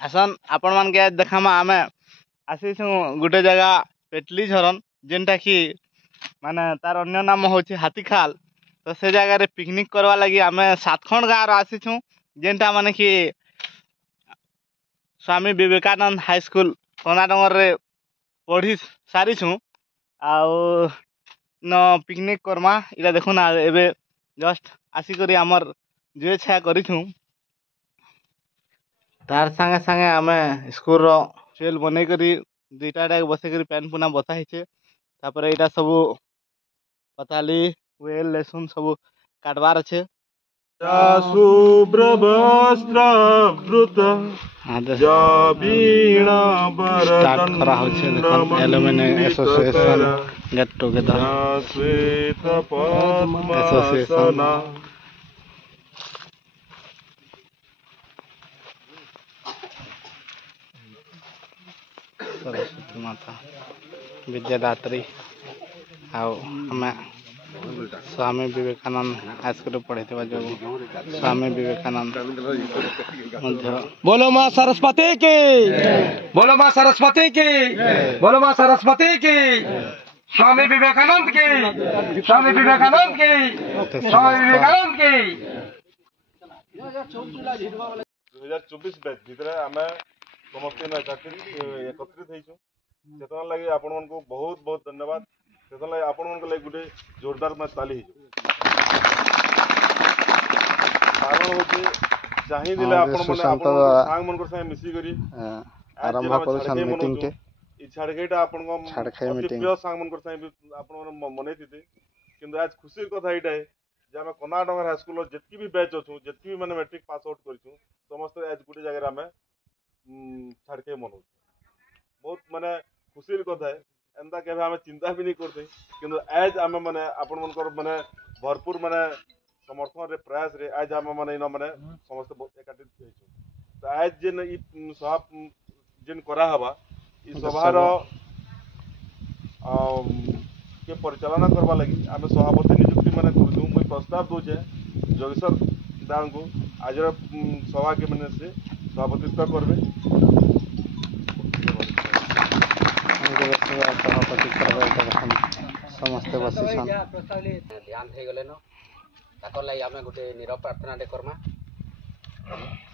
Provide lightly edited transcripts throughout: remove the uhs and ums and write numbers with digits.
आसन आपण मान के देखामा आमे आसीछु गुटे जगह पेटली झरन जेनटा कि माने तार अन्य नाम होछि हाथीखाल। तो से जगह रे पिकनिक करवा लगी आमे सातखंड गाँव रो आसीछु जेनटा माने कि स्वामी विवेकानंद हाई स्कूल कोनाडंगर रे पढ़ी सारिछु। आउ न पिकनिक करमा इला देखु ना एबे जस्ट आसी करी हमर जे छा करिछु तार संगे संगे आमे स्कूल रो चेल बनै करी दुईटा डाक बसे करी पेन पुना बता हिचे। तापर एटा सब पताली वेल लेसुन सब काटबार अच्छे स्टार्ट करा होछे देखन alumni association get together association Saraswati माता विद्यादात्री आओ हमें स्वामी विवेकानंद हाई स्कूल पढ़े जो स्वामी विवेकानंद बोलो माँ सरस्वती की, बोलो माँ सरस्वती की, बोलो माँ सरस्वती की, स्वामी विवेकानंद की, स्वामी विवेकानंद की, स्वामी विवेकानंद की। 2024 बैच भितर आमे समस्त एकत्रित होइछु सेतन लागि आपण मन को बहुत बहुत धन्यवाद। सेतन लागि आपण मन को लागि गुटे जोरदार मैच ताली हिजो कारण होचे चाहि दिले आपण मन आपण सांग मन को संग मिसी करी आरंभ करू मीटिंग के इ छाड़खेटा आपण को छाड़खाई मीटिंग प्रिय सांग मन को संग आपण मन मने थिते किंतु आज खुशी कथा इटा है जे हम कोनाडंगर हाई स्कूल जतकी भी बैच अछु जतकी भी माने मैट्रिक पास आउट करिछु समस्त आज गुटे जगह रे हमें छाड़खे मनो बहुत माने खुशी कथा है एंता केबे हमें चिंता भी नहीं करते किंतु आज आम माने आपण मनकर माने भरपूर माने समर्थन रे प्रयास रे आज आम माने इन माने समस्त एकत्रित होइछु। तो आज जेन इ सभा जेन करा हवा इ सभा रो के परिचालना करबा लगी आम सभापति नियुक्ति माने करछु। मुई प्रस्ताव दोचे जोगेश्वर दान को आज सभा के माने से सभापतित्व करबे समस्त बसिछन ध्यान થઈ ગલે નો ତାକର ଲାଗି ଆମେ ଗୋଟେ ନିରବ ପ୍ରାର୍ଥନାଟେ କର୍ମା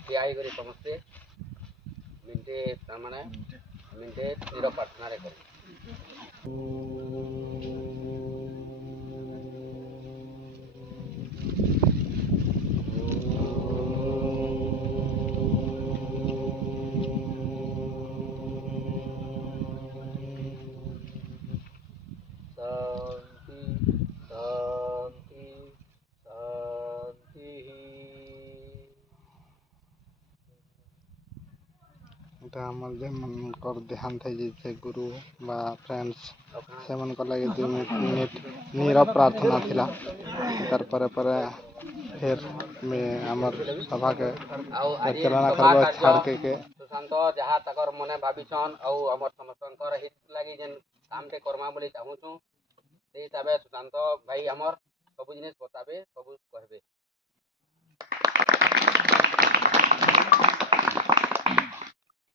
ଠିଆ ହେଇକରି ସମସ୍ତେ ମିନିଟେ ତାମାନେ ମିନିଟେ ନିରବ ପ୍ରାର୍ଥନାଟେ କର୍ମା। हमर देहांत है गुरु बा फ्रेंड्स से मन को लगे 2 मिनट नीरव प्रार्थना थिला तार परे परे फिर में हमर सभा के परिचालना करबो छाड़ के सुशांत जहाँ तकर मने भाबिछन औ हमर समस्तंकर हित लागि जेन कामटे करमा बोली चाहूछु से हिसाबे सुशांत भाई हमर सब जिनिस बताबे सब कहबे।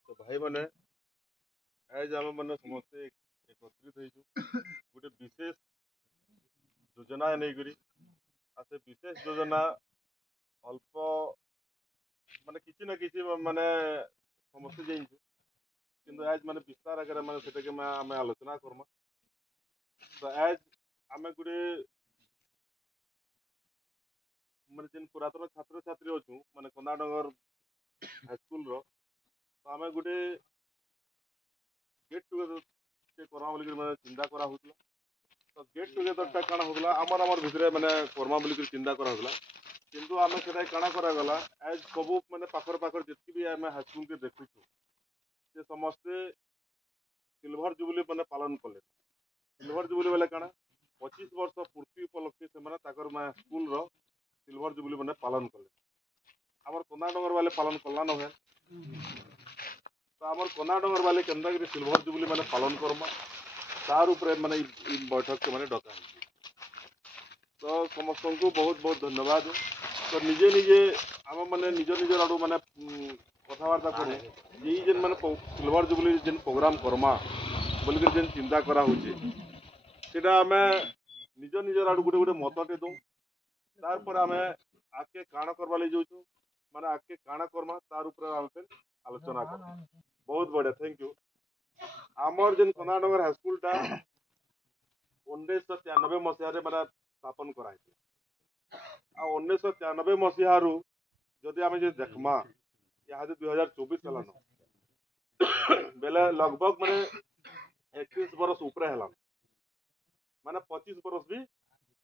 तो भाई माने आज आम मैंने समस्ते एकत्रित होइछु गोटे विशेष योजना नहीं करी से विशेष योजना अल्प माने किसी ना किसी माने समस्ते जाइछु किंतु आज माने विस्तार आकार माने सेटा के आमे आलोचना करमा। तो आज आमे गोटे माने जेन पुरातन छात्र छात्री अछु माने कोनाडंगर हाई स्कूल रो तो आमे गोटे गेट टुगेदर के करमा बोली माने चिंता करा होतला। तो गेट टुगेदर ता काना होतला हमर भितरे माने करमा बोली चिंता करा होतला किंतु आमे सेटा काना करा गला आज सबु माने पाखर पाखर जतकी भी आमे हाई स्कूल के देखुछु से समस्ते सिल्वर जुबली माने पालन कले। सिल्वर जुबली वाले काना 25 वर्ष पूर्ति उपलक्षे से माने ताकर मा स्कूल रो सिल्वर जुबली माने पालन कले। हमर कोनाडंगर वाले पालन करला न है तो आमर कोनाडंगर वाले केंदा करी सिल्वर जुबली माने पालन करमा तार ऊपर माने बैठक के माने डका। तो समस्त को बहुत बहुत धन्यवाद। तो निजे निजे आम माने निज निज आड़ू माने कथबार्ता करूँ ये जेन मैंने सिल्वर जुबली जेन प्रोग्राम करमा बोलिक जेन चिंता करा सेटा आम निज निजर आड़ गोटे गोटे मतटे दू तार आम आगे काण करवा लगे जाऊँ माने आगे काण करमा तार ऊपर आम आलोचना कर बहुत बढ़िया थैंक यू आमर जेन कनाडगर हाईस्कूल टा 1993 मसीह माने स्थापन कराई 1993 मसीह जदि आम देखमा यहाँ 2024 हेलान बेले लगभग माने 31 बरस ऊपर हेलान माने 25 बरस भी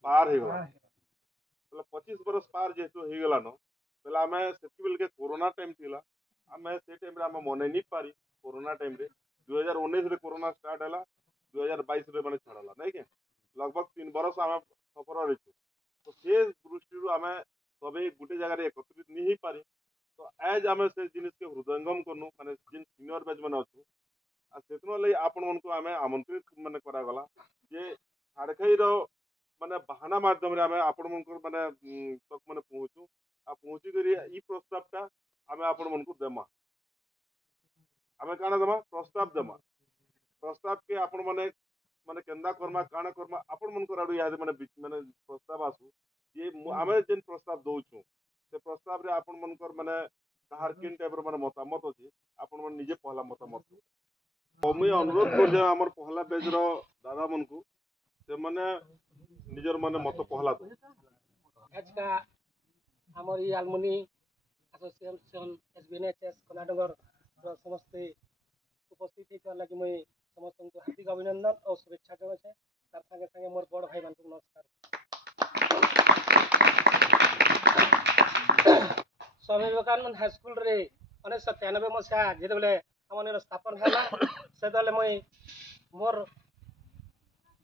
पार हो गला 25 बरस पार जेहेतु हो गलान बेले आम से के कोरोना टाइम थिला आम से टाइम आम मन नहीं पारी कोरोना टाइम रे 2019 रे कोरोना स्टार्ट है 2022 रे माने छाड़ला नहीं के लगभग 3 बरस आम सफर रही तो से दृष्टि आम सब गोटे जगह एकत्रित नहीं पारी तो एज आम से जिन के हृदयंगम करनु माने जिन सीनियर बैच मैंने अच्छु से लगे आपण मन को आम आमंत्रित माने करागला जे छाड़खाई माने बहाना माध्यम आम आपण मन माने तक माने पहुँचू आ पहुँची कर ई प्रस्तावटा आम आपण मन को देमा आम काना देमा प्रस्ताव के आपण माने माने केंदा करमा काना करमा आपण मन को आडू याद माने माने प्रस्ताव आसु ये आम जेन प्रस्ताव दउछु से प्रस्ताव रे आपण मन को माने कहार किन टाइप रो माने मतामत अछि आपण मन निजे पहला मतामत मुई अनुरोध कर जे हमर पहला पेज रो दादा मन को से माने निजर माने मत पहला दो आज का हमर ई आलमुनी एसोसिएशन एसबीएनएचएस कनाडगर समस्त उपस्थित होकर लगी मुई समस्त को हार्दिक अभिनंदन और शुभेच्छा जनाछे तार संगे संगे मोर बड़ भाई मान को नमस्कार स्वामी विवेकानंद हाईस्कूल रे 1993 मसीहा जेतबेले हमन स्थापन होला सेतले मुई मोर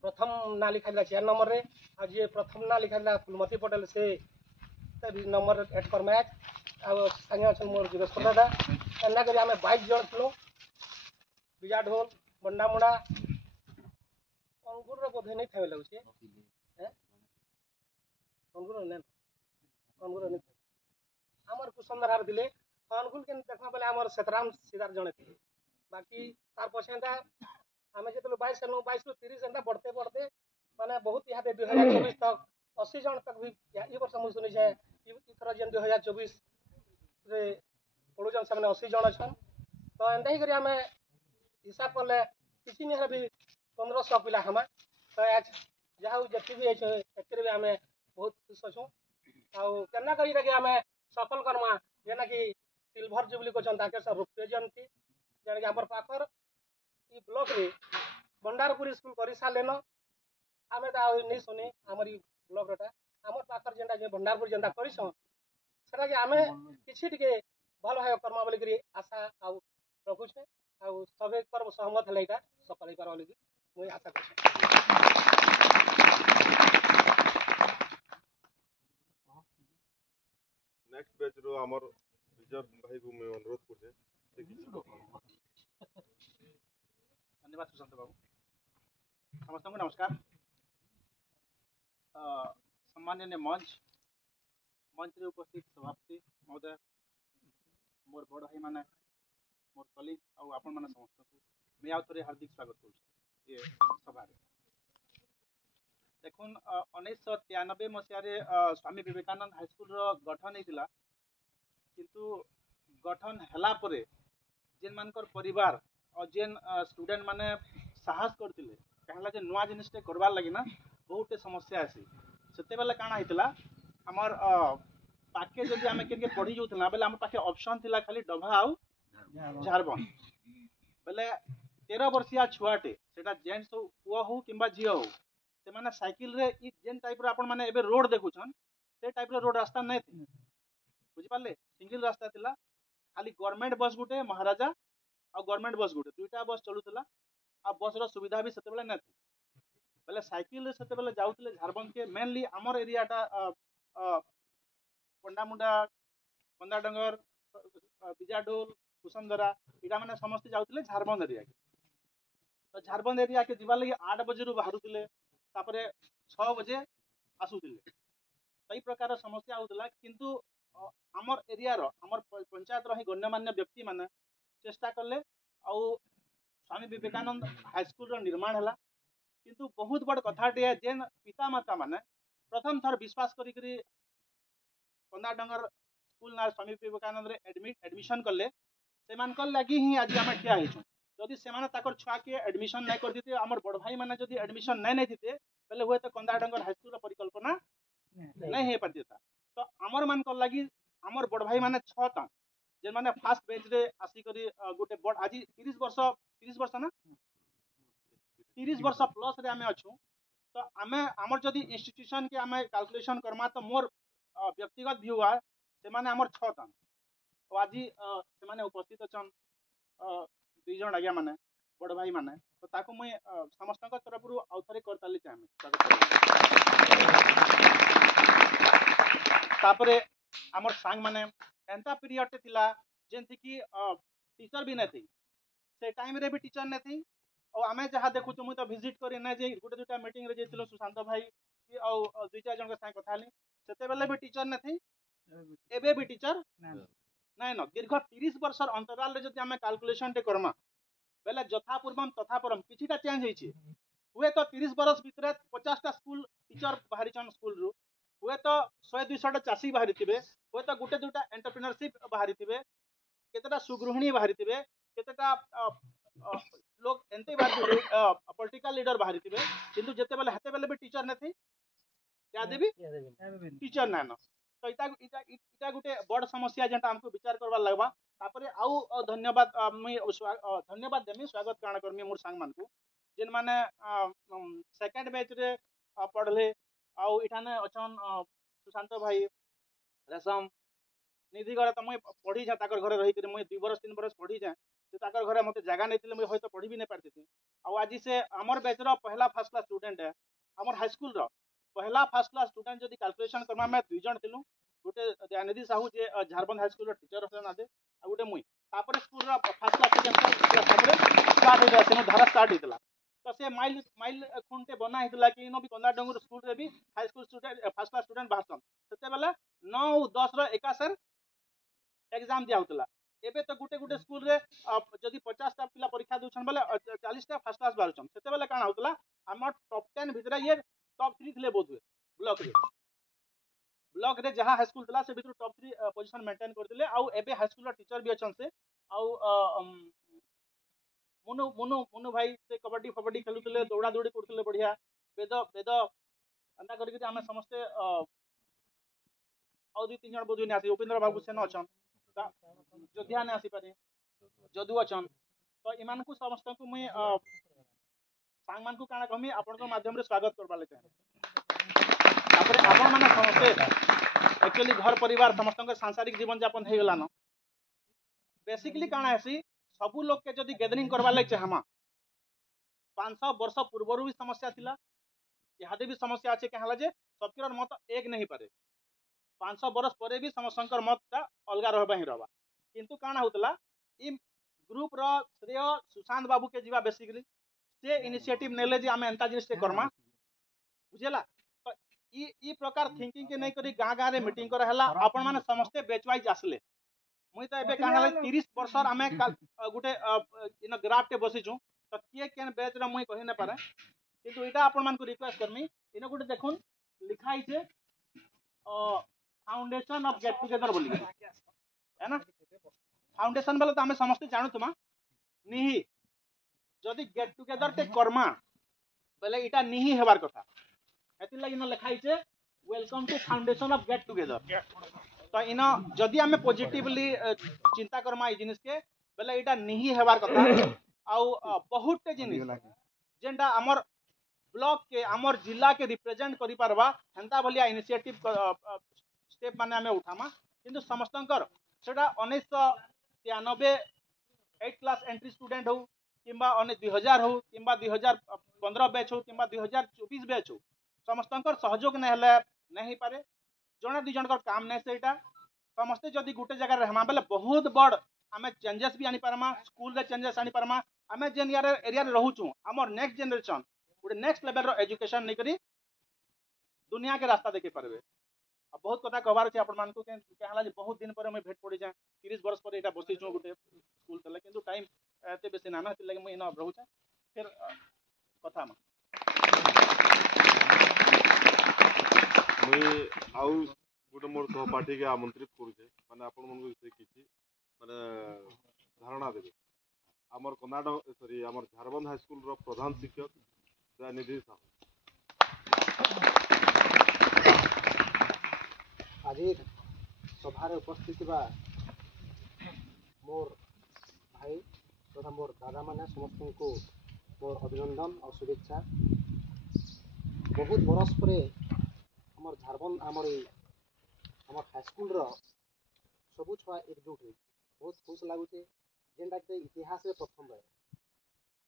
प्रथम ना लिखा 4 नंबर रे आज ये प्रथम ना लिखा फुलमती पटेल से नंबर एड कर मैच आ संगे अच्छा मोर जोगेश्वर दादा एना करी आम 22 जन थलो बिजा ढोल बंडा मुड़ा अंगूर बोधे नहीं खावे लगुचे अंगूर नहीं आमर कुसुंदर हार दिले अनुकूल के देखा बेले आमर सेतराम सीधार जने थे बाकी तार पछेंदा आम जो 22 रू 30 एंता बढ़ते बढ़ते माने बहुत यहाँ 2024 तक 80 जन तक भी ये वर्ष मुझे सुनी है इथर जेन 2024 रे पढ़ुचन से 80 जन अच्छा तो एंता ही करी आम हिसाब कले किसी नहीं भी 1500 पिला हमा तो आज जहाँ जी भी भी आम बहुत खुश अच्छू आना करी आम सफल करमा जेना कि सिल्वर जुबली को ताके सब रुपये जयंती जेना कि आमर पाखर ई ब्लॉक रे भंडारपुर स्कूल कर सारे आम तो नहीं शुनी आमर ब्लॉक रेटा आमर पाखर जेनटा जे भंडारपुर जेनटा करछन सेटा कि आमे किछि टिके भल भाव करमा बोली आशा आउ रखुछे आउ सबे कर सहमत है एटा सफल हो पार बोली मुई आशा करछे नेक्स्ट बैच रो हमर रिजर्व भाई को मैं अनुरोध करछे धन्यवाद सुशांत बाबू समस्त को नमस्कार सम्माननीय मंच रे उपस्थित सभापति महोदय मोर बड़ भाई माने मोर कलीग और आपण माने समस्त को मैं आउ थोड़े हार्दिक स्वागत करूँ ये सभा देखुन 1993 मसीह स्वामी विवेकानंद हाईस्कूल गठन होता किंतु गठन हैला परे जेन मानकर परिवार और जेन स्टूडेंट माने साहस करते कहला जे नुआ जिनिसटे करवार लगी ना बहुत समस्या आसी से बेले काଣା होता आमर पाके जदि आम के पढ़ी जाऊला बेले आम पाखे ऑप्शन थिला खाली डभा आउ झारबन बेले 13 वर्षिया छुआटे सेटा जेंट्स पुआ हो किंबा झील हो से माने साइकिल रे ई जेन टाइप रो आपण माने एबे रोड देखुछन से टाइप रो रोड रास्ता नै थी बुझि पाले सिंगल रास्ता थिला खाली गवर्नमेंट बस गुटे महाराजा और गवर्नमेंट बस गुटे दुईटा बस चलुतला आ बस रो सुविधा भी सेते बेले नै थी बेले साइकिल रे सेते बेले जाउतले झारबंद के मेनली हमर एरियाटा पंडामुंडा पंदाडंगर बिजाडोल कुसुमदरा इटा माने समस्त जाउतले झारबंद एरिया के तो झारबंद एरिया के जीवा लगी 8 बजे रु बाहरुतले तापरे 6 बजे आसुतले कई प्रकार समस्या होतला किंतु आमर एरिया आमर पंचायत ही गण्यमान्य व्यक्ति माने चेष्टा कले आउ स्वामी विवेकानंद हाईस्कूल निर्माण है किंतु बहुत बड़ कथाटे जेन पिता माता माने प्रथम थर विश्वास करी कंदा डंगर स्कूल ना स्वामी विवेकानंद रे एडमिशन कले से लगी ही आज आम ठिया होचु जदि से छुआ के एडमिशन नहीं कर देते आमर बड़ भाई माने जदि एडमिशन नहीं देते पहले हुए तो कंदा डंगर हाईस्कूल परिकल्पना नहीं हो पाती था। तो आमर मान लगी आमर बड़ भाई माने 6 टा जेन माने फास्ट बेंच रे आसी करी गोटे बड़ आज 30 वर्ष ना 30 वर्ष प्लस रे आमे अछु। तो आमे आमर जदि इंस्टीट्यूशन के आमे कैलकुलेशन करमा तो मोर व्यक्तिगत व्यू है से माने आमर 6 टा तो आज से माने उपस्थित अछन 2 जण आज्ञा माने बड़ भाई माने तो ताको मुई समस्त तरफ रु आउथरे करताली चाहे तापरे आमर सांग माने एंता पीरियड थिला जेंति कि टीचर भी नहीं से टाइम रे भी टीचर नहीं थी और आमे जहाँ देखु मुई तो विजिट करी ना जे गोटे दुटा मीटिंग रे जेतिलो सुशांत भाई कि और 2-4 जन के साथ कथा हली सेते बेले भी टीचर नहीं थी एबे भी टीचर नहीं न दीर्घ 30 वर्ष अंतराल रे जदि आमे कैलकुलेशन टे करमा बेले जथा पूर्वम तथा परम किछिटा चेंज होइछि हुए तो 30 वर्ष भितर 50 टा स्कूल टीचर बाहरी छन स्कूल रु हुए तो 100-200 टा चासी बाहरी थिबे हुए तो गुटे दुटा एंटरप्रेन्योरशिप बाहरी थिबे केतेटा सुगृहिणी बाहरी थिबे केतेटा लोग एंते बाहरी पॉलिटिकल लीडर बाहरी थिबे किंतु जेते बेले भी टीचर नहीं थी या देबी टीचर ना न तो इटा गुटे बड़ समस्या जेंटा हमको विचार करवा लगबा तापरे आउ धन्यवाद मुई धन्यवाद देमी स्वागत काण करमी मोर सांग मानकू जेन माने सेकंड बैच रे पढ़ले आउ इठाने अछन सुशांत भाई रेशम निधि घर तो मुई पढ़ी जा ताकर घरे रही कर मुई 2 बरस 3 बरस पढ़ी जा से ताकर घरे मते जगह नहीं थिले मुई होय तो पढ़ी भी नहीं पारती थी आउ आज से हमर बैच रो पहला फर्स्ट क्लास स्टूडेंट है हमर हाई स्कूल रो पहला फर्स्ट क्लास स्टूडेंट जदि कैलकुलेशन करमा मैं 2 जण थिलु गोटे दयानिधि साहू जे झारबंद हाई स्कूल रो टीचर हसन आदे आ गोटे मुई तापर school row first class student तापर स्टार्ट हो गया से धारा स्टार्ट होइतला तो से माइल खुंटे बना हितला कि नो भी कंदा डंगुर स्कूल रे भी high school student first class student बाहरसन सेते बेला 9-10 रो एकासर एग्जाम दिया होतला एबे तो गुटे स्कूल रे जदि 50 टा पिला परीक्षा दोछन बेले 40 टा फर्स्ट क्लास बाहरसन सेते बेला काना होतला हमर टॉप 10 भितरा ये टॉप 3 थिले बोध हुए ब्लॉक रे जहाँ हाई स्कूल से भीतर टॉप 3 पोजीशन मेंटेन करथिले आउ एबे हाई स्कूल टीचर भी अछन से आउ मुनु मुनु मुनु भाई से कबड्डी फबड्डी खेलुथिले दौड़ा दौड़ी करथिले बढ़िया वेद अंदा करी कि हमें समस्ते आउ 2-3 जन बोधु ने आसी उपेंद्र बाबू सेन अछन जोधिया ने आसी पारे जदु अछन तो इमान को समस्त को मुई सांग मान को काना कमी आपन को माध्यम रे स्वागत करबा ले चाहे तापर आपन माने समस्ते एक्चुअली घर परिवार समस्त के सांसारिक जीवन यापन हे गेला न बेसिकली काना हैसी सब लोग के जदि गैदरिंग करबा ले चाहमा 500 वर्ष पूर्व भी समस्या थिला इहादे भी समस्या আছে कहला जे सबके मत एक नहीं पारे 500 वर्ष परे भी समस्त मत का अलगा रहबा ही रहबा किंतु काना होतला इ ग्रुप रो श्रेय सुशांत बाबू के जीवा बेसिकली से इनिशिएटिव नेले जे आमे एंता जिनिस करमा बुझेला तो ई प्रकार थिंकिंग के नहीं करी गाँ रे मीटिंग कर हला अपन माने समस्ते बैच वाइज आसले मुई तो एबे काना 30 वर्ष आमे गुटे इन ग्राफ के बसिछु तो के केन बैच रे मुई कहि न पारे किंतु इटा अपन मान को रिक्वेस्ट करमी इन गुटे देखुन लिखा है जे फाउंडेशन ऑफ गेट टुगेदर बोली है ना फाउंडेशन बेले तो आमे समस्ते जानू तुमा निही जदि गेट टुगेदर टे कर्मा बेले इटा निही हेबार कथा एति लागि न लिखा है जे welcome to foundation of get together तो इन जदि आमे पॉजिटिवली चिंता करमा ई जिनिस के बेले इटा निही हेबार कथा आउ बहुत टे जिनिस जेंटा हमर ब्लॉक के हमर जिला के रिप्रेजेंट करि परबा हेंता भलिया इनिशिएटिव स्टेप माने आमे उठामा किंतु समस्तंकर सेटा 1993 8 क्लास एंट्री स्टूडेंट हो किंबा 2000 हो किंबा 2015 बैच हो किंबा 2024 बैच हो समस्तंकर सहयोग नहीं हेले नहीं पारे जने 2 जन काम नहीं सेटा समस्ते जदि गुटे जगह रहमा बेले बहुत बड़ आमे चेंजेस भी आनी पारमा स्कूल रे चेंजेस आनी पारमा आमे जेन एरिया रे रहूचू हमर नेक्स्ट जनरेशन गुटे नेक्स्ट लेवल रो एजुकेशन नहीं करी दुनिया के रास्ता देखे पारबे बहुत कथा कहबार अच्छे आपण मानकु क्या बहुत दिन पर मुझे भेट पड़ी जाए 30 वर्ष पर यहाँ बसीचु गोटे स्कूल तले किंतु टाइम एत बेसी ना लगे मुझे इन रोचे फिर कथा मुई आउ गोटे मोर सहपाठी के आमंत्रित करुचे माने आपण मन विषय किछि माने धारणा देबे आमर कर्नाटक सॉरी आमर झारबंद हाई स्कूल रो प्रधान शिक्षक दयानिधि साहू आज सभार उपस्थित मोर भाई तथा मोर दादा मैंने समस्त को मोर अभिनंदन और शुभेच्छा। बहुत बरस पर आमर झारबंद आमर हाईस्कल सबू छुआ एकजुट हो बहुत खुश लगुचे जेनटा कि इतिहास प्रथम बार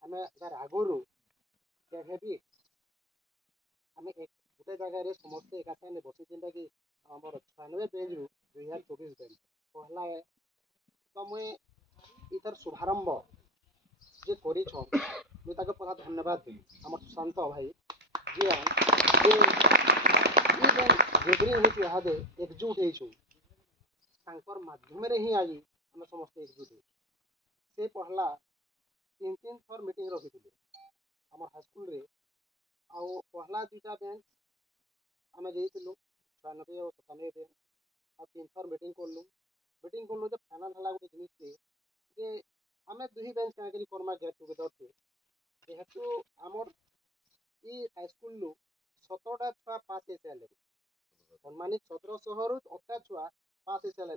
आम तार आगु केवे भी आम एक गोटे जगह समस्ते एका साथ बसी जेनटा कि आम 96 बेंच रु 2024 बेंच पहला तो मुई इतर शुभारंभ जे करिछन मुई ताके पूरा धन्यवाद देबी आम सुशांत भाई जे गैदरिंग होती इहादे एकजुट होइछु तांकर माध्यम रे ही आज आम समस्त एकजुट हो से पहला 3 थर मीटिंग रखिथिले आम हाईस्कल रे आउ पहला 2टा बेंच आम जाइलु 96 और 97 बेंच आ 3 थर मीटिंग करलु जे फाइनल हला गोटे जिनिस जे आम 2 बेंच क्या करमा गेट टुगेदर थे जेहेतु आमर ई हाईस्कल 17टा छुआ पास हो सारे अनुमानित 1700 रु 18 छुआ पास हो सारे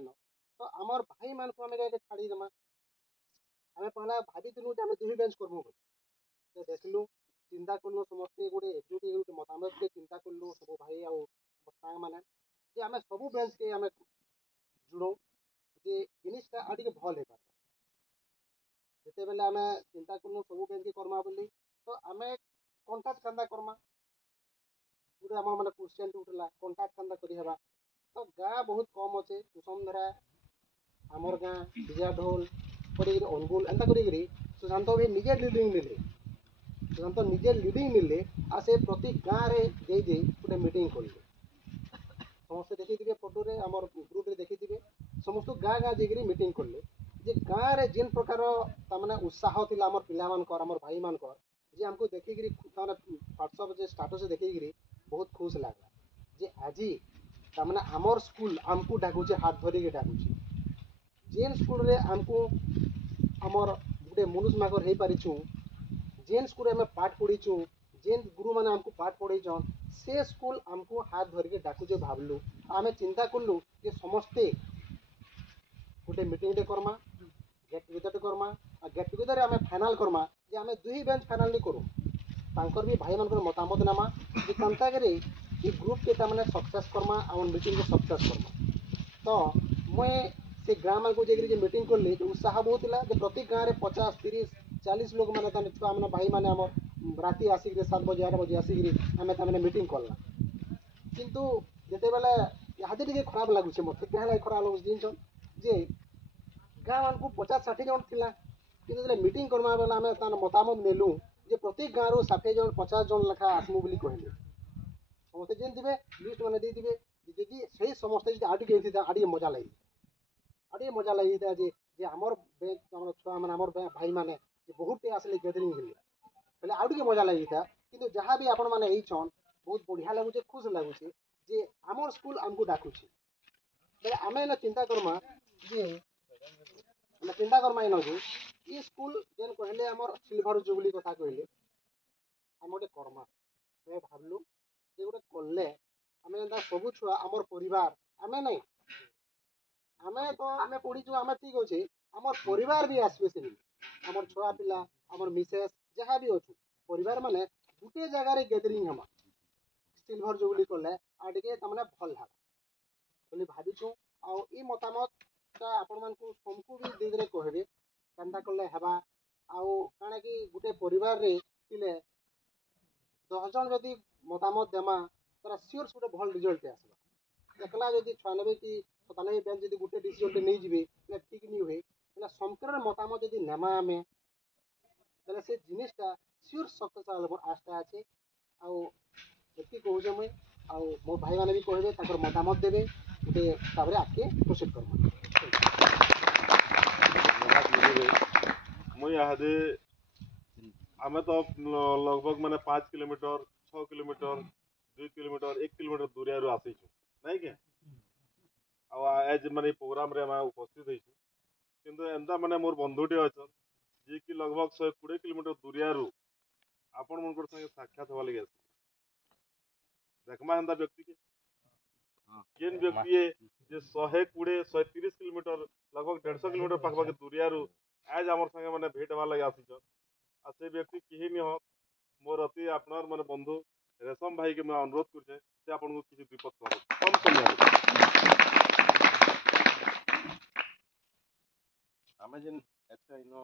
तो आमर भाई मान को आम छाड़ीदेमा आम पहला भाई आम 2 बेंच करमु तो देखलु चिंता कलु समस्ते गोटे एकजुट गोटे मतामत के चिंता कलु सब भाई आउ सांग मैंने जे आम सबू बेंच के आम जुड़ो जे जिनिसटा आ टिके भल हो जिते बेले आम चिंता कलु सब बेंच के करमा बोली तो आम कंटाक्ट केन्ता करमा गोटे आम मैंने क्वेश्चन उठला कंटाक्ट केन्ता करवा तो गाँ बहुत कम अच्छे कुसुमधरा आमर गाँ विजया ढोल पड़ी अनुगुल एंता करी सुशांत भी निजे लिडिंग मिले सुशांत निजे लिडिंग मिले आ से प्रति गाँ रे दे गोटे मीटिंग कले समस्ते देखी फोटो रे आमर ग्रुप रे देखी समस्त गाँ गाँ जाकि मीटिंग कले जे गाँ रे जिन प्रकार तामाने उत्साह थिला आमर पिला मानकर आमर भाई मानकर जे हमको देखिकी तामाने व्हाट्सएप जे स्टेटस देखिकी बहुत खुश लागला जे आज तामाने आमर स्कूल आमको डाकुचे हाथ धरिकी डाकुचे जेन स्कूल रे आमको आमर गोटे मनुष्य मागर हो पारिछु जेन स्कूल आम पाठ पढ़ीचु जेन गुरु मैंने आमको पाठ पढ़ईछन से स्कूल आमको हाथ धरिकी डाकुचे भावलु आम चिंता कलु जे समस्ते गोटे मीटिंग करमा गेट टुगेदर करमा आ गेट टुगेदर आम फाइनाल करमा जे आम 2 बेंच फाइनाल करूँ तांकर भी भाई मान मतामत नामा जे केन्ता करी ये ग्रुप के तामाने सक्सेस करमा आम मीटिंग को सक्सेस करमा तो मुई से गाँव मान को जाकि मीटिंग करली उत्साह बहुत है जे प्रति गाँव में 50 30 40 लोग मैंने छुआ मैंने भाई मैंने आम राति आसिक 7 बजे 8 बजे आसिक आम तामाने मीटिंग करला किंतु जिते बेले इहादे टिके खराब लगुचे मत क्या खराब लगुच जिन जे गाँ मान को 50-60 जन थिला किंतु मीटिंग करमा बेला आम तार मतामत नेलु जे प्रति गाँव रु 60 जन 50 जन लेखा आसमु बोली कहले समस्ते जेन थे लिस्ट मैंने देते जी सही समस्ते आगे आगे मजा लगी था जे आमर बेंच छुआ मैंने आमर भाई मैंने बहुत आसले गैदरिंग हेले आगे मजा लगी था किंतु जहाँ भी आपण मैंने छन बहुत बढ़िया लगुचे खुश लगुचे जे आमर स्कूल आमको डाकुचे बेले आम इन चिंता करमा जे चिंता करमा इन जे ये स्कूल जेन कहले आमर सिल्वर जुबली कथा कहले आम गोटे करमा मैं भावलु जे गोटे कले आम एंता सबू छुआ आमर परिवार आम नहीं आम तो आम पढ़ीचु आम ठीक अच्छे आमर परिवार भी आसबे से आमर छुआ पिला आमर मिसेस जहाँ भी अच्छु परिवार माने गोटे जगार गैदरिंग हमा सिल्वर जुबली कले आ टिके तामाने भल हाला बोली भाविछु आ ई मतामत आपण मानकु समकु भी देदरे कहबे केनता कले हेबा आउ काना कि गोटे परिवार रे थिले 10 जन जदि मतामत देमा तारा सियोर गोटे भल रिजल्ट आसबा एकला जदि 96 कि 97 बेंच जदि गोटे डिसीजन नहीं जीवे ठीक नहीं हुए समकर मतामत जदि नेमा आमे ताले से जिनिसटा सियोर सक्सेस आस्था अच्छे आउ एति कहूचे मुई ଆଉ ମୋ ଭାଇମାନେ ବି କହିବେ ତାଙ୍କର ମତାମତ ଦେବେ ଗୋଟେ ତାପରେ ଆଗକେ ପ୍ରୋସିଡ୍ କର୍ମା। मुई इहादे आमे तो लगभग मैंने 5 किलोमीटर 6 किलोमीटर 2 किलोमीटर 1 किलोमीटर दूरिया आसी नहीं के आज मैंने प्रोग्राम रे मैं उपस्थित होइछु किंतु एंता मैंने मोर बंधुटे अच्छा जी कि लगभग 120 किलोमीटर दूरिया आपण मन संगे साक्षात हवा लगे देखमा एंता व्यक्ति के जेन व्यक्ति है जे 120 130 किलोमीटर लगभग 150 किलोमीटर पाखपाखि दूरिया आज आमर संगे मैंने भेट हवा लगे आसीछन आ से व्यक्ति केही नि हो मोर अति आपनार माने बंधु रेशम भाई के मैं अनुरोध करछे से आपन को किछि विपद करे कम समय आमे जेन एते इनो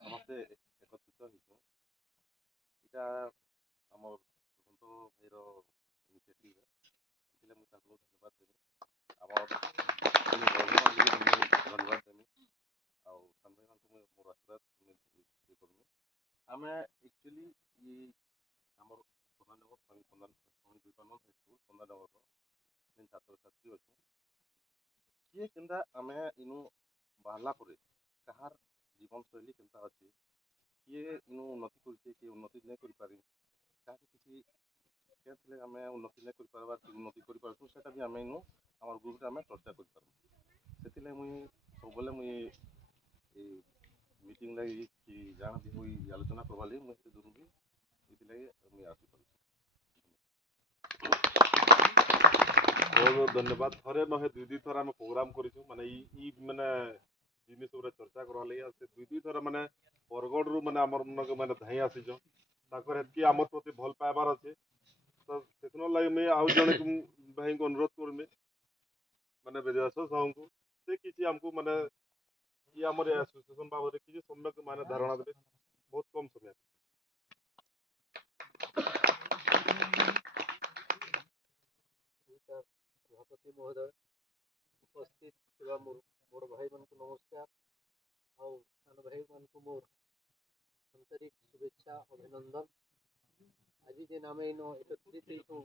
समस्ते एकत्रित हिचो इटा हमर बंधु भाईरो इनिशिएटिव है इसलिए मैं ताको धन्यवाद देबी हमर धन्यवाद देबी आउ संभाई मान को मोर आशीर्वाद ये करमी आमे एक्चुअली ये हमर सोनानगर स्वामी विवेकानंद हाई स्कूल सोनानगर जेन छात्र छात्री अछि किए केनता आमे इनु बाहला परे कहार जीवन शैली केनता अछि किए इनु उन्नति करछे कि उन्नति नहीं करि पारि काहे किछि केथले आमे उन्नति नहीं करि पारबा कि उन्नति करि पारछु सेटा भी आमे इनु हमर ग्रुप रे आमे चर्चा करि पारु सेतिले मुई सबले मुई ए मीटिंग लागि कि जान भी हुई आलोचना करवाली मुई से जरूरी इतिले मुई आसी पारछु बहुत बहुत धन्यवाद थरे नहे दुई दुई थर आम प्रोग्राम करूँ माने ई माने जिनिस उपर चर्चा करवा लगे से दुई दुई थर माने बरगढ़ रु माने आमर मन के माने धाई आसीछ ताकर हेतकी आम प्रति भल पाइबार अच्छे तो से लगे मुझे आउ जन भाई को अनुरोध करमी माने वेदव्यास साहू को से किसी आमको माने ये आमर एसोसिएशन बाबद किसी सम्यक माने धारणा देते बहुत कम समय सभापति महोदय उपस्थित थिबा मोर भाई मन को नमस्कार आउ सान भाई मन को मोर आंतरिक शुभेच्छा अभिनंदन आज जेन आम इन एकत्रित हो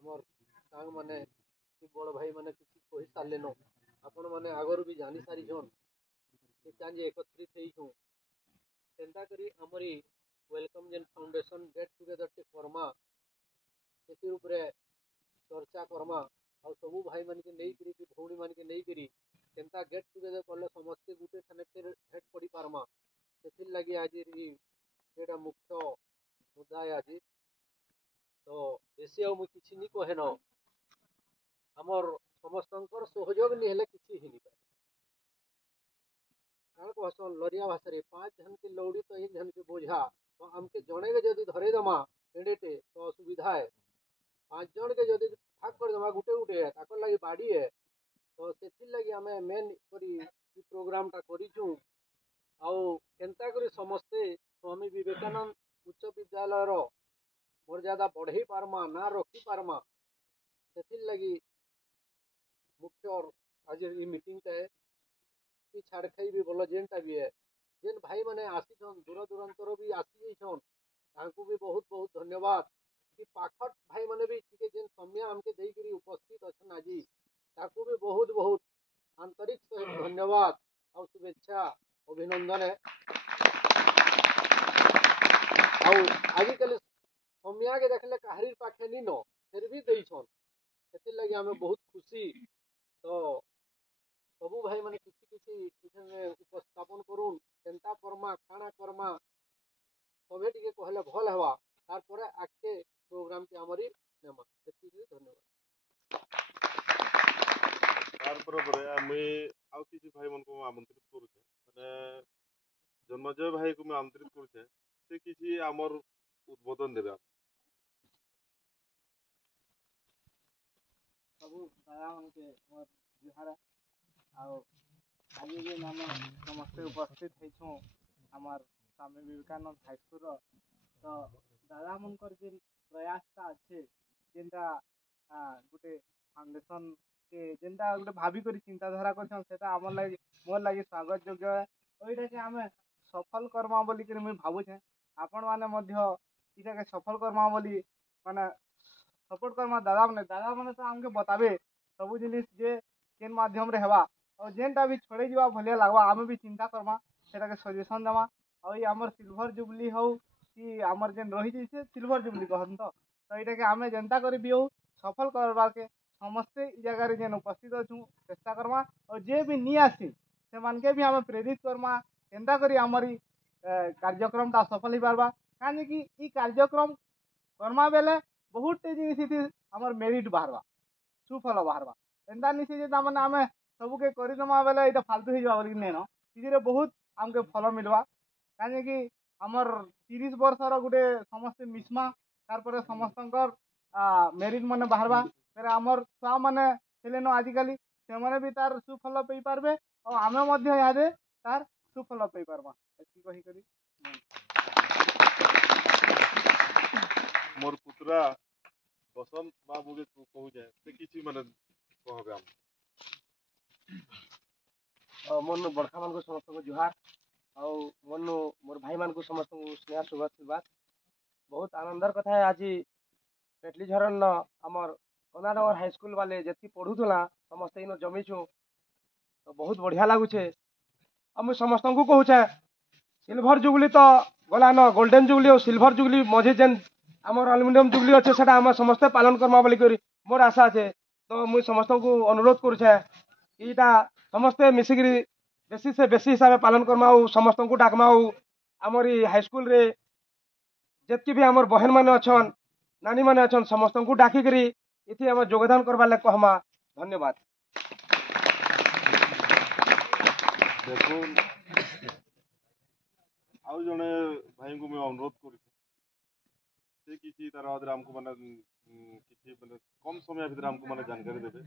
हमर सांग माने बड़ भाई माने किसी कहि सारे न आपण माने आगर भी जानी सारी छन से चांजे एकत्रित हो केनता करी हमरी वेलकम जेन फाउंडेशन गेट टुगेदर टे करमा से ऊपर चर्चा करमा आ सबू भाई मान के नहीं करी भौणी मान के नहीं करी केनता गेट टुगेदर करले समस्ते गुटे ठाने भेट पड़ी पारमा से लगी आज एटा मुख्य मुद्दा है आज तो बेसी आ मुझे किसी नहीं कहे न हमर समस्तंकर सहयोग नहीं हेले किसी ही नहीं पाए कारण कहसन लरिया भाषा रे 5 जन के लौड़ी तो 1 जन के बोझा तो हमके जणे के जदी धरे दमा एडेटे तो असुविधा है 5 जन के जदी भाग कर दमा गुटे गुटे है ताकर लगी बाड़ी है तो सेति लगी हमें मेन करी प्रोग्राम टा करिछु आउ केनता करी समस्ते स्वामी विवेकानंद उच्च विद्यालय रो मर्यादा बढ़ई पारमा ना रखी पारमा सेति लगी मुख्य आज ये मीटिंग है कि छाड़ खाई भी बोलो जेनटा भी है जेन भाई माने आसी छन दूर दूरांतर भी आसी छन तांको भी बहुत बहुत धन्यवाद कि पाखट भाई माने भी कि जेन समय हमके देई करी उपस्थित अछन आजी ताको भी बहुत बहुत आंतरिक सहित धन्यवाद और शुभेच्छा अभिनंदन है और आजिकल समय के देखले काहरी पाखे नी न फिर भी देई छन सेति लगी हमें बहुत खुशी तो सबू भाई माने किसी किसी उपस्थापन करूँ केनता करमा खाना करमा सभे टिके कहले भल हवा तार परे आके प्रोग्राम के हमरी नेमा सेति धन्यवाद तार पर मुई आउ किसी भाई मन को आमंत्रित करू छे माने जन्मजय भाई को मैं आमंत्रित करू छे से किसी आमर उद्बोधन देबे सबू दादा हमके मोर जुहार आउ आज जेन आम समस्ते उपस्थित होइछुँ आमर स्वामी विवेकानंद हाईस्कूल तो दादा मनकर जेन प्रयासटा अच्छे जेनटा गोटे फाउंडेशन के जेनटा गोटे भाभी करी चिंताधारा करछन सेटा आमर लागि मोर लागि स्वागत योग्य है ओइटा के आमे सफल करमा बोली कि मुई भाबुछे आपण माने मध्य इटा के सफल करमा बोली माने सपोर्ट करमा दादा मैंने तो आमके बताबे सब जिनिस जे केन माध्यम रे हेबा और जेनटा भी छोड़े जीवा भलिया लागबा आमे भी चिंता करमा सेटा के सजेशन देमा और ये हमर सिल्वर जुबली हो कि हमर जेन रही जैसे सिल्वर जुबली कहन तो एटा के आमे जनता करी भी हो सफल करबार के समस्ते ई जगह रे जेन उपस्थित अछु चेष्टा करमा और जे भी नी आसी से मान के भी हमें प्रेरित करमा केनता करी हमारी कार्यक्रम ता सफल ही पारबा काहे कि ई कार्यक्रम करमा बेले बहुत जिनिस हमर मेरिट बाहरबा सुफल बाहरबा एंता निसी जे तामने आमे सबके करिदमा बेले एटा फालतू ही जाबा नै न इदिरे बहुत हमके फल मिलबा काहे कि हमर 30 वर्षर गुटे समस्त मिसमा तार पर समस्तंकर मेरिट माने बाहरबा फेर हमर छुआ माने हेले न आजिकाली से माने भी तार सुफल पई पारबे और आमे मध्य यादे तार सुफल पई पारबा एति कहि करी मोर पुत्रा बसंत बाबू के कहू जाए से किछि माने कहबे हम मन बड़का मान को समस्त को जुहार और मन मोर भाई मान को समस्त को स्नेह शुभाशीर्वाद बहुत आनंदर कथा है आज पेटली झरन आमर कनाडगर हाई स्कूल वाले जति पढ़ुला समस्त इन जमीछु तो बहुत बढ़िया लगुचे और मुझे समस्त को कहूचे सिल्वर जुबली तो गला न गोल्डन जुबली और सिल्वर जुबली मझे जेन आमर आलुमिनियम जुबली अच्छे से आम समस्ते पालन करमा बोली मोर आशा अच्छे तो मुझे समस्त को अनुरोध करुचे इटा समस्ते मिसिकी बेसी से बेसी हिसाब से पालन करमा समस्त को डाकमा आमर हाईस्कल रे जितकी भी आमर बहन मैंने अच्छन नानी मैंने अच्छन समस्त को डाकिकी इति आम योगदान करवा लगे कहमा धन्यवाद देखो आउ जने भाई को मैं अनुरोध कर किसी तार आमको माने किसी माने कम समय भीतर हमको माने जानकारी देबे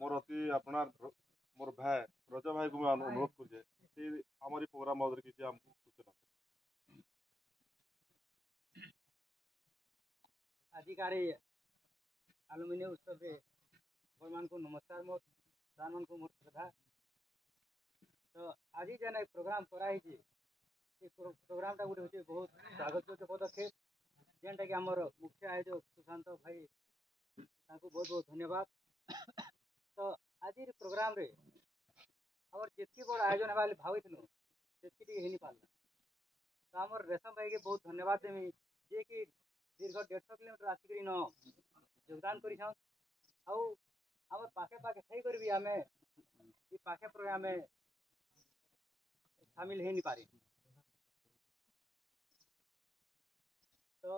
मोर अति अपना मोर भाई रजा भाई को मैं अनुरोध कर हमारी प्रोग्राम बाबद किसी हमको सूचना अधिकारी आलुमिनियम उत्सव रे भगवान को नमस्कार मोर दानवन को मोर श्रद्धा तो आज जन प्रोग्राम कराई प्रोग्राम टा गोटे बहुत स्वागत योग्य पदक्षेप जेनटा कि आमर मुख्य आयोजक सुशांत भाई तांको बहुत बहुत धन्यवाद तो आज प्रोग्राम रे आमर जितकी बड़ आयोजन हेबा भाविथिलु सेतकी हेनी पारला तो आमर रेशम भाई के बहुत धन्यवाद देमी जे कि दीर्घ 150 किलोमीटर आसिक न योगदान कर पाखे पाखे थी कर भी आम पाखे प्रोग्राम में सामिल हो नहीं पारी तो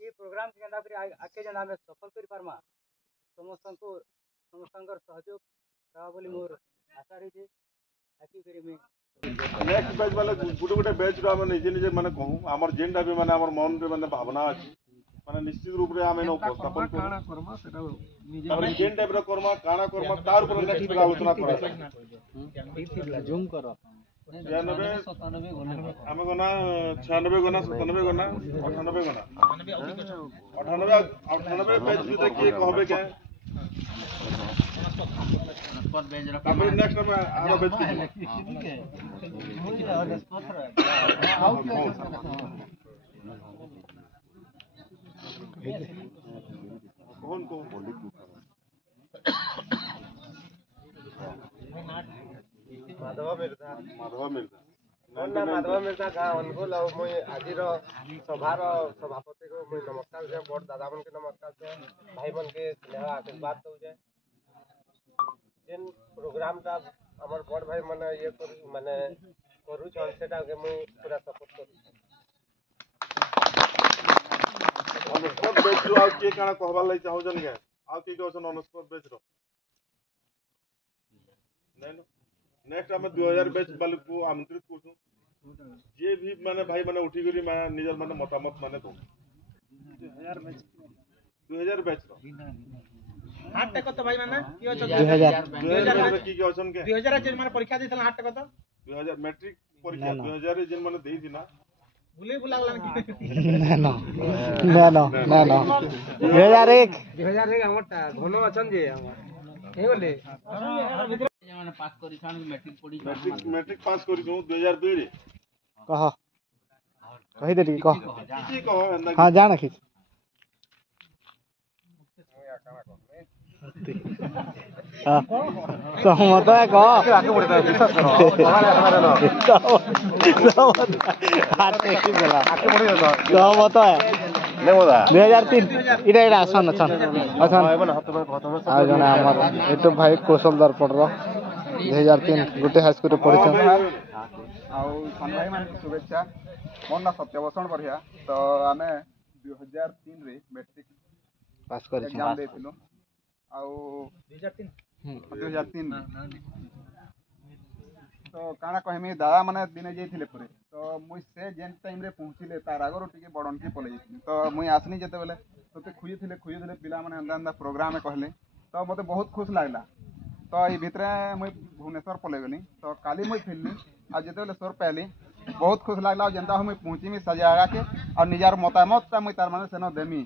ये प्रोग्राम के जेनता आगे जेन आम सफल कर पार्मा समस्त सहयोग रहा बोली मोर आशा रही है नेक्स्ट बैच वाले गुटे गुटे बैच रो हम निजे निजे माने कहूं हमर जेनटा भी माने हमर मन रे माने भावना अछि माने निश्चित रूप रे हम एनो उपस्थापन काना करमा सेटा निजे हम जेन टाइप रो करमा काना करमा तार ऊपर नेक्स्ट वीक आलोचना करा जूम करो 96 97 गना हम गना 96 गना 97 गना 98 गना 98 बैच भी के कहबे के तापर नेक्स्ट में आरो बैच के कौन कौन माधव मिर्जा माधव मिर्जा गाँव अनुकूल और मुई आज सभार सभापति को मुई नमस्कार दे बड़ दादा मन के नमस्कार दे भाई मन के स्नेह आशीर्वाद दउ जे जेन प्रोग्राम ता हमर बड़ भाई माने ये माने करू छन सेटा के मुई पूरा सपोर्ट करू अनुस्पत बेच रो आ के काना कहबा लई चाहो जन के आ के कहसन अनुस्पत बेच रो नहीं नेक्स्ट हम 2000 बैच वाले को आमंत्रित करछु जे भी माने भाई माने उठी गरी माने निजर माने मतामत माने दो 2000 बैच रो हाट टक तो भाई माने की अछि 2000 में की कहसन के 2000 जे माने परीक्षा देथला हाट टक तो 2000 मैट्रिक परीक्षा 2000 जे माने देई थी ना भूले भुला गला ना 2001 हमरटा घनो अछन जे हमर हे बोले माने पास करी छन मैट्रिक पढ़ी मैट्रिक पास करी छु 2002 रे कह कहि देली कह की कह हां जाना खिच सहमत है कह सहमत है 2003 इटा इटा असन असन असन आ जने हमर एटो भाई कौशल दर्पण रो 2003 गुटे हाई स्कूल रे पढ़िछन आउ सन भाई मान शुभेच्छा मोर ना सत्यभूषण बढ़िया तो आमे 2003 रे मैट्रिक पास करिछ एग्जाम देथिलु आउ 2003 तो काना कहमी दादा माने दिने जाइथिले पुरे तो मुई से जेन टाइम रे पहुंचिले तार आगरो टिके बडन की पले जाइथिले तो मुई आसनी जेते बेले तोते खुजिथिले पिला माने अंदा अंदा प्रोग्राम में कहले तो मते बहुत खुश लागला तो ई भितरे मुई भुवनेश्वर पले गली तो काली मुई फिरली आ जेते बेले सर पहली बहुत खुश लागला जनता हम पहुंची मी सजागा के और निजार मतामत ता मुई तार माने सेनो देमी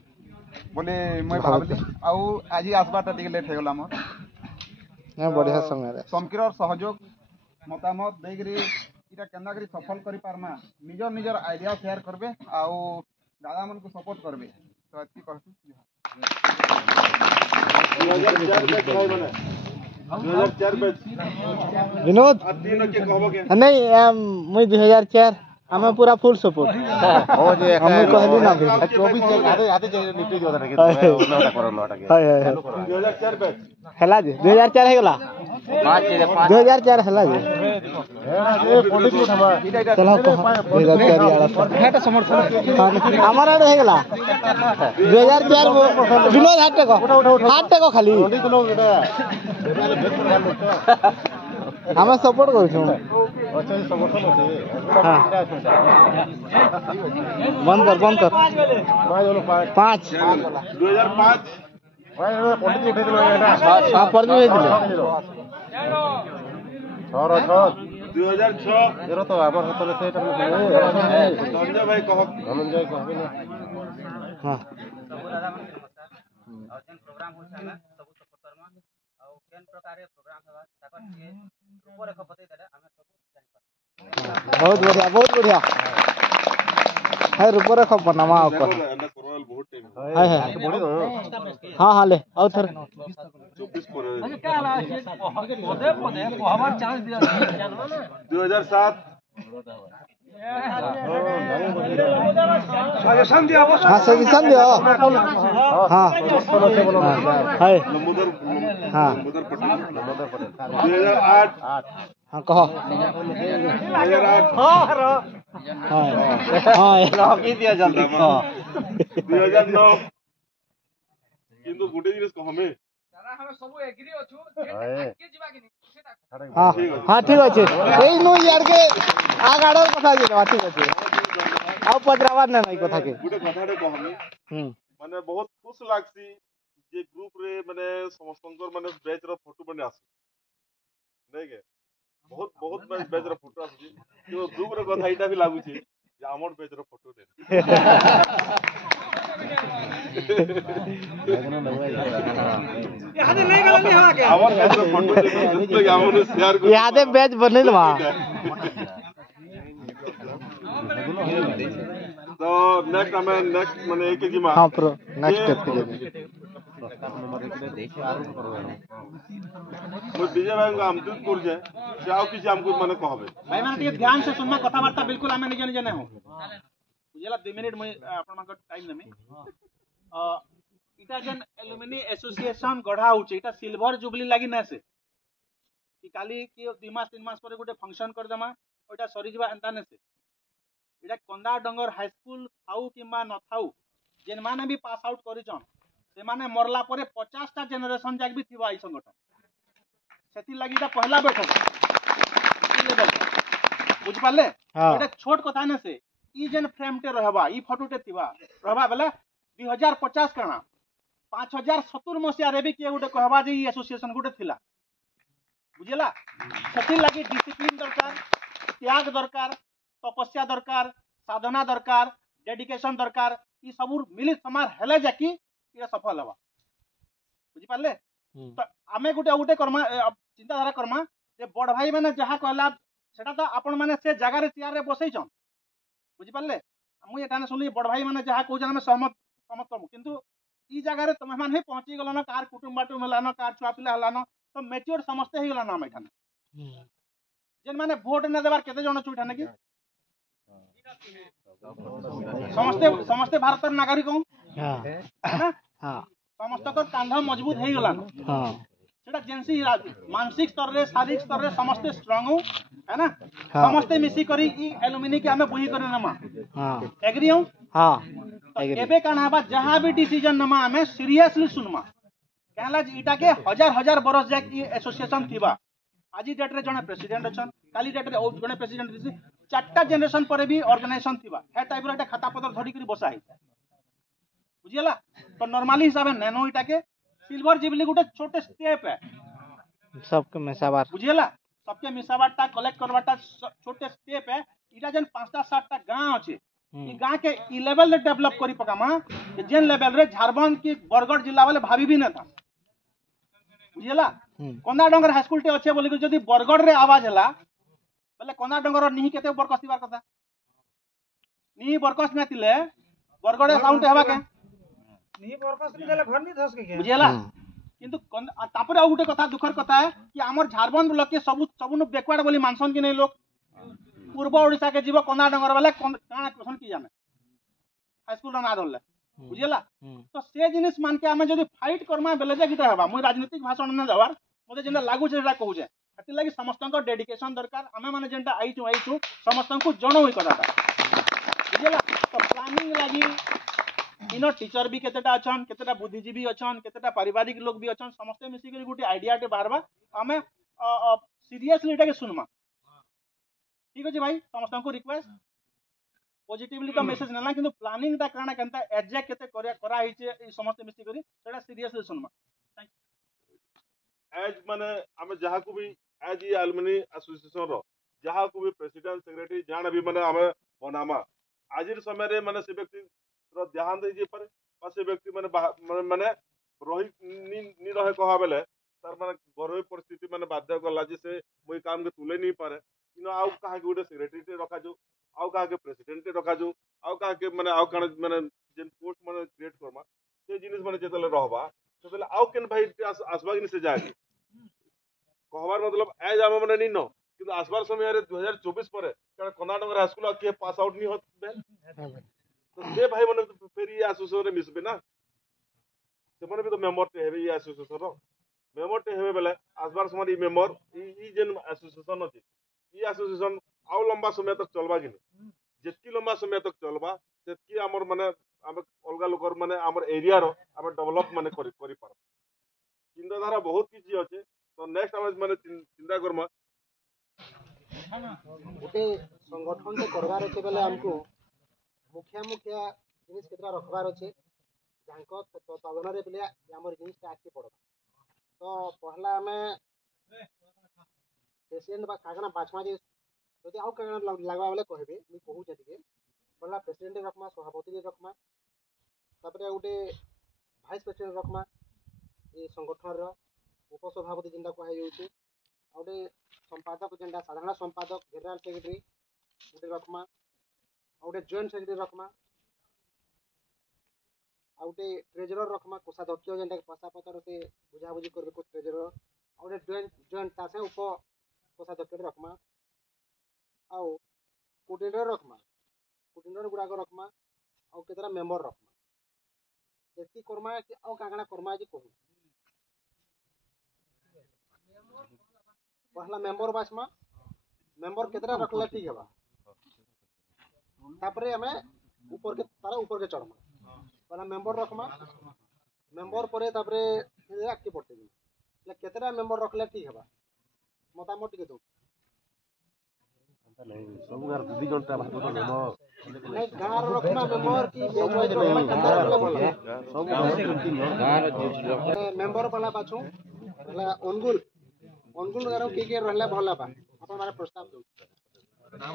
बोले मुई भाबली आउ आजी आसबाटा टिके लेट हेगला मोर बढ़िया समय रे समकिर और सहयोग मतामत देगरी इटा केंदा करी सफल करी पारमा निजर निजर आइडिया शेयर करबे आउ दादा मन को सपोर्ट करबे तो अति कहतु 2004 बैच विनोद तीन के कहबो के नहीं मुई 2004 हमें पूरा फुल सपोर्ट हो जे हमें कहली ना भी 24 के आधे आधे निपटी दियो ना के ओटा करो ना के हाय 2004 बैच हेला जे 2004 हे गेला 2004 हेला जे चलो 2004 यार हेटा समर्थन हमारा हे गेला 2004 विनोद हाट को खाली हमें सपोर्ट करू छु बंद कर 5 2005 पंडित उठे दिलो हां पर भी दिले 2006 एरो तो आबर हतले से संजय भाई कह धनंजय कहबे ना हां और जेन प्रोग्राम होछ हमें सब सपोर्ट करमा और केन प्रकार के प्रोग्राम हवा ताकर के रूपरेखा बतै देले हमें सब जानि पार बहुत बढ़िया है रूपरेखा बनावा ऊपर बहुत टाइम है हां हां ले और थर 24 पर हमार चांस दिया 2007 सजेशन दिया बस हां सजेशन दियो हां है नंबर हां पटेल 2008 हां कहो 2008 हां हां लॉकी दिया जल्दी 2009 किंतु गुटे जिनिस कहमे दादा हम सब एग्री अछु के जीवा कि हां हां ठीक अछि एई नो यार के आगाडर कथा जे ठीक अछि आ पचरावा नै कथा के गुटे कथाटे कहमे माने बहुत खुश लागसी जे ग्रुप रे माने समस्तंकर माने बैच रो फोटो बने आसी नै के बहुत बहुत बैच रो फोटो आसी तो ग्रुप रे कथा इटा भी लागु छी जे हमर बैच रो फोटो दे यादे नहीं गलनी हवा के हमर बैच रो फोटो दे तो हमर शेयर कर यादे बैच बनल बा तो नेक्स्ट हमें नेक्स्ट माने एक जी मा हां प्रो नेक्स्ट स्टेप के लिए वो विजय भाई को आमंत्रित कर जे जाओ किछ हमको माने कहबे भाई माने टिके ध्यान से सुनना कथावार्ता बिल्कुल हमें निजे निजे नै हो बुझला 2 मिनट में आपन मानक टाइम देमी इटा जन एलुमिनी एसोसिएशन गढ़ा होचे इटा सिल्वर जुबली लागि ना से कि काली कि 2 मास 3 मास पर गुटे फंक्शन कर दमा ओटा सरी जबा एंता ने से इटा कंदा डंगर हाई स्कूल थाउ किबा न थाउ जेन माने भी पास आउट करिचन से माने मरला परे 50 टा जनरेशन जाक भी थिबा ई संगठन सेति लागि ता पहला बैठक बुझ पाले एटा छोट कथा ने से ई जेन फ्रेमटे रहबा ई फोटोटे थिबा रहबा बेले 2050 काना 5070 मसिया रे भी के गुटे कहबा जे ई एसोसिएशन गुटे थिला बुझला सेति लागि डिसिप्लिन दरकार त्याग दरकार तपस्या दरकार साधना दरकार डेडिकेशन दरकार ई सब मिली समार हेले जाकी ये सफल हवा बुझी पाले तो आमे गुटे गुटे कर्मा चिंताधारा कर्मा जे बड़ भाई माने जहा कहला सेटा तो आपण माने से जगह रे तैयार रे बसै छन बुझी पाले मु एटा ने सुनली बड़ भाई माने जहा कहू हम सहमत करमु किंतु ई जगह रे तुम माने पहुंची गलन कार कुटुंब बाटुम हलान कार छुआ पिला हलान तो मैच्योर समस्ते ही गलन हम एठाने जेन माने वोट न देबार केते जण छु एठाने की समस्ते समस्ते भारतर नागरिक हूं हां हां समस्त को कांधा मजबूत हे गलन हां सेटा जेंसी मानसिक स्तर रे शारीरिक स्तर रे समस्ते स्ट्रांग हो है ना समस्ते मिसी करी ई एल्युमिनी के हमें बुही करे नमा हां एग्री हूं हां तो एबे काना बा जहां भी डिसीजन नमा हमें सीरियसली सुनमा कहला इटा के हजार हजार बरस जाक ई एसोसिएशन थिबा आज डेट रे जने प्रेसिडेंट अछन काली डेट रे और जने प्रेसिडेंट दिसी चारटा जनरेशन पर भी ऑर्गेनाइजेशन थिबा हे टाइप रो एटा खाता पत्र धरी करी बसा है बुझियला तो नॉर्मली हिसाब है नैनो इटा के सिल्वर जुबली गोटे छोटे स्टेप है सबके मिसाबार बुझियला सबके मिसाबारटा कलेक्ट करवाटा छोटे स्टेप है इटा जन 5टा 7टा गांव अछि ई गांव के ई लेवल रे डेवलप करी पकामा कि जेन लेवल रे झारखंड की बरगढ़ जिला वाले भाभी भी न था बुझियला कोना डंगर हाई स्कूल टे अच्छे बोली जदी बरगढ़ रे आवाज हला बोले कोना डंगर निही केते बरकस दिबार कथा निही बरकस न तिले बरगढ़ साउंड हेबा के निही बरकस नि देले घर नि धस के बुझियला किंतु तापरे आ गुटे कथा दुखर कथा है कि हमर झारखंड ब्लॉक के सबनु बैकवर्ड बोली मानसन कि नहीं लोग पूर्व ओडिसा के जीव कोना डंगर वाले काना क्वेश्चन की जाने हाई स्कूल रा ना धरले बुझियला तो से जिनिस मान के हमें जदी फाइट करमा बेले जे किता हेबा मुई राजनीतिक भाषण न जावार मते जेंदा लागु जेटा कहू जे अति लागि समस्त को डेडिकेशन दरकार हमें माने जेंटा आइछु समस्त को जणो होई कथाटा बुझियला तो प्लानिंग लागि इनो टीचर भी केतेटा अछन केतेटा बुद्धिजीवी अछन केतेटा पारिवारिक लोग भी अछन समस्त मिसी के गुटी आइडिया टे बारबा हमें सीरियसली एटा के सुनमा ठीक अछि भाई समस्त को रिक्वेस्ट पॉजिटिवली तो मेसेज नला किंतु प्लानिंग ता काना केनता एग्जैक्ट केते करा हिचे ई समस्त मिसी करी सेटा सीरियसली सुनमा एज माने हमें जहाँ को भी एज ये एलुमनी एसोसिएशन रो जहाँ को भी प्रेसिडेंट सेक्रेटरी जान भी माने हमें बनामा आज समय रे माने से व्यक्ति रो ध्यान दे जे पर और से व्यक्ति माने माने रही नी रहे कहा बेले तार माने घरोई परिस्थिति माने बाध्य करला जे से मोई काम के तुले नहीं पारे इनो आउ कहा के गोटे सेक्रेटरी रखा जो आउ कहा के प्रेसिडेंट रखा जो आउ कहा के माने आउ काना माने जेन पोस्ट माने क्रिएट करमा से जिनिस माने जेतले रहबा तो आउ केन भाई आसबा के से जाके कहबार मतलब एज आम माने नी नो किंतु आसबार समय रे 2024 पर कारण कर्नाटक हाई स्कूल के पास आउट नहीं होत बेल तो से भाई माने फेर ये एसोसिएशन रे मिसबे ना से माने भी तो मेंबर टे हेबे ये एसोसिएशन रो मेंबर टे हेबे बेले आसबार समय ई मेंबर ई जेन एसोसिएशन अछि ई एसोसिएशन आउ लंबा समय तक चलबा कि जेतकी लंबा समय तक चलबा सेतकी हमर माने हम अलगा लोकर माने हमर एरिया रो हम डेवलप माने करि पार चिंताधारा बहुत किछि अछि तो नेक्स्ट हम माने चिंता करमा गोटे संगठन से करबार अछि बेले हमको मुखिया जिनिस केतरा रखबार अछि जांको तदन रे बेले हमर जिनिस ता आके पड़ो तो पहला हमें प्रेसिडेंट बा कागना पाछमा जे यदि आउ कागना लागबा बेले कहबे मी कहू जे दिके पहला प्रेसिडेंट रखमा सभापति रखमा तापरे गोटे वाइस प्रेसिडेंट रखमा ए संगठन रो उपसभापति जेंटा कहै जाउछि गोटे संपादक जेंटा साधारण संपादक जनरल सेक्रेटरी गोटे रखमा गोटे जॉइंट सेक्रेटरी रखमा गोटे ट्रेजरर रखमा कोषाध्यक्ष जेंटा पैसा पतर से बुझाबुझी करबे को ट्रेजरर गोटे जॉइंट तासे उप कोषाध्यक्ष रखमा आउ कोऑर्डिनेटर रखमा कोऑर्डिनेटर गुडा को रखमा आउ केतरा मेंबर रखमा एती करमा कि आउ कागना करमा जे कहू पहला मेंबर बासमा मेंबर केतरा रखले ठीक हेबा तापरे हमें ऊपर के चढ़मा पहला मेंबर रखमा मेंबर परे तापरे आके पड़ते ले केतरा मेंबर रखले ठीक हेबा मोटामोटी के दो नहीं सब घर दू घंटा भात तो लेमो नहीं गार रखना मेंबर की सब मेंबर वाला बाछू पहला अनुगुल गारो के रहला भला बा अपन मारे प्रस्ताव दो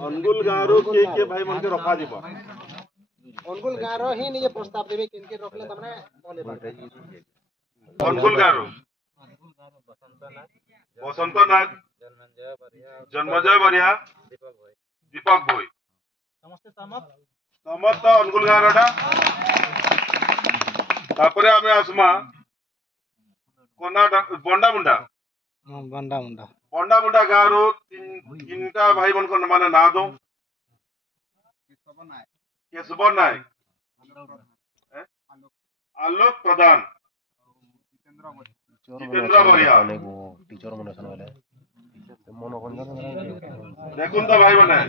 अनुगुल गारो के भाई मन के रखा दिबा अनुगुल गारो ही निजे प्रस्ताव देबे किनके रखले तमने भले बा अनुगुल गारो बसंत नाग जन्मजय बरिया दीपक भाई समस्त सहमत अनुगुल गारोटा तापरे आमे आसमा कोना बंडा मुंडा बंडा मुंडा बंडा मुंडा गारो तीनटा भाई मन को माने ना दो केशव नायक आलोक प्रधान जितेंद्र बरिया देखुन तो भाई माने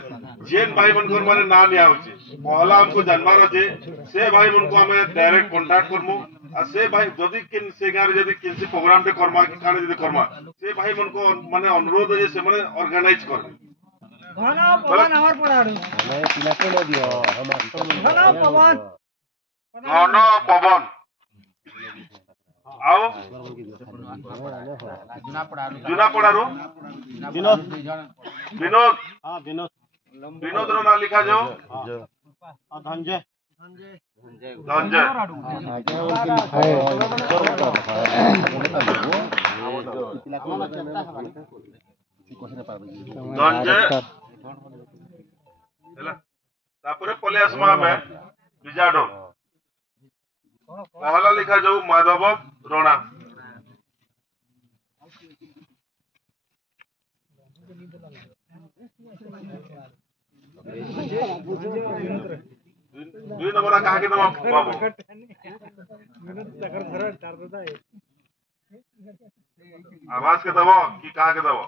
जेन भाई मन को माने ना लिया होची पहला हमको जानवर जे से भाई मन को हमें डायरेक्ट कांटेक्ट करमु आ से भाई जदी किन से गारे जदी किनसी प्रोग्राम ते करमा कि काने जदी करमा से भाई मन को माने अनुरोध जे से माने ऑर्गेनाइज कर घना पवन हमर पड़ारू मैं पिला के ले दियो हम घना पवन घन पवन आओ जुना पड़ारू विनोद विनोद हां विनोद विनोद रो ना लिखा जाओ धनजय धनजय धनजय ହେଲା ତାପରେ ପଲେ ଆସମା ଆମେ ବିଜାଡ ପହଲା ଲେଖା ଯାଉ ମାଧବ ରଣା ଦୁଇ ନମ୍ବର କାହାକେ ଦବା ବାବୁ आवाज के दबो कि काहे के दबो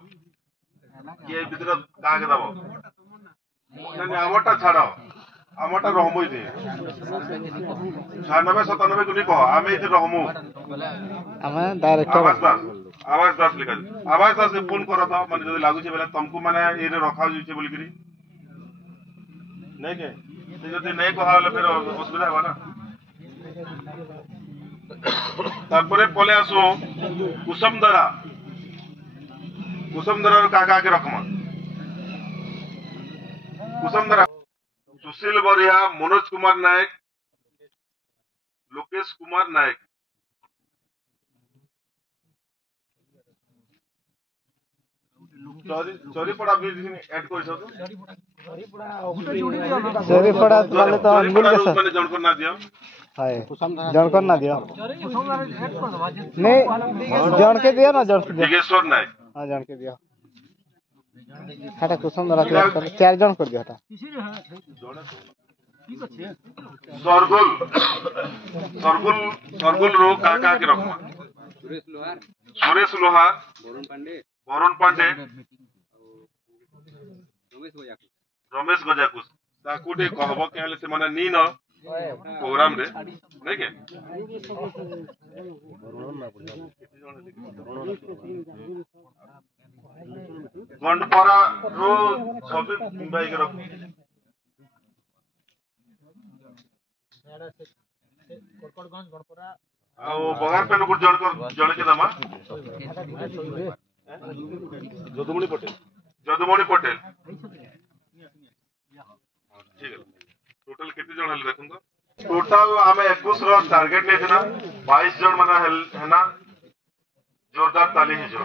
ये भीतर काहे के दबो नहीं आमटा छाड़ो आमटा रहमु इथे 96 97 को नहीं कहो आमे इथे रहमु हमें डायरेक्टर आवाज दास लिखा आवाज दास से फोन करो तो माने जदी लागु छे बेला तुमको माने ए रे रखा होई छे बोली करी नहीं के ते जदी नहीं कहले फिर असुविधा होगा ना तारपरे पले आसो कुसुमधरा काका के रखमा कुसुमधरा सुशील बरिया मनोज कुमार नायक लोकेश कुमार नायक चोरीपड़ा भी ऐड कर सो चोरीपड़ा वाले तो अनबुल के सर मैंने जन करना दिया हाय जन करना दियो नहीं जन के दियो ना जन के दियो दिगेश्वर नायक हां जन के दियो हटा कुसुमधरा के चार जन कर दियो हटा सरगुल रो काका के रखमा सुरेश लोहार वरुण पांडे रमेश गजाकुस ताकू डे कहबो के हले से माने नी न प्रोग्राम रे नहीं के गंडपरा रो छबि भाई के रख कोटकोटगंज गणपुरा आ बगार पेन को जण के दमा जदुमणि पटेल ठीक है टोटल कितने जन हल देखूंगा टोटल हमें 21 रो टारगेट ले देना 22 जन मना है ना जोरदार ताली है जो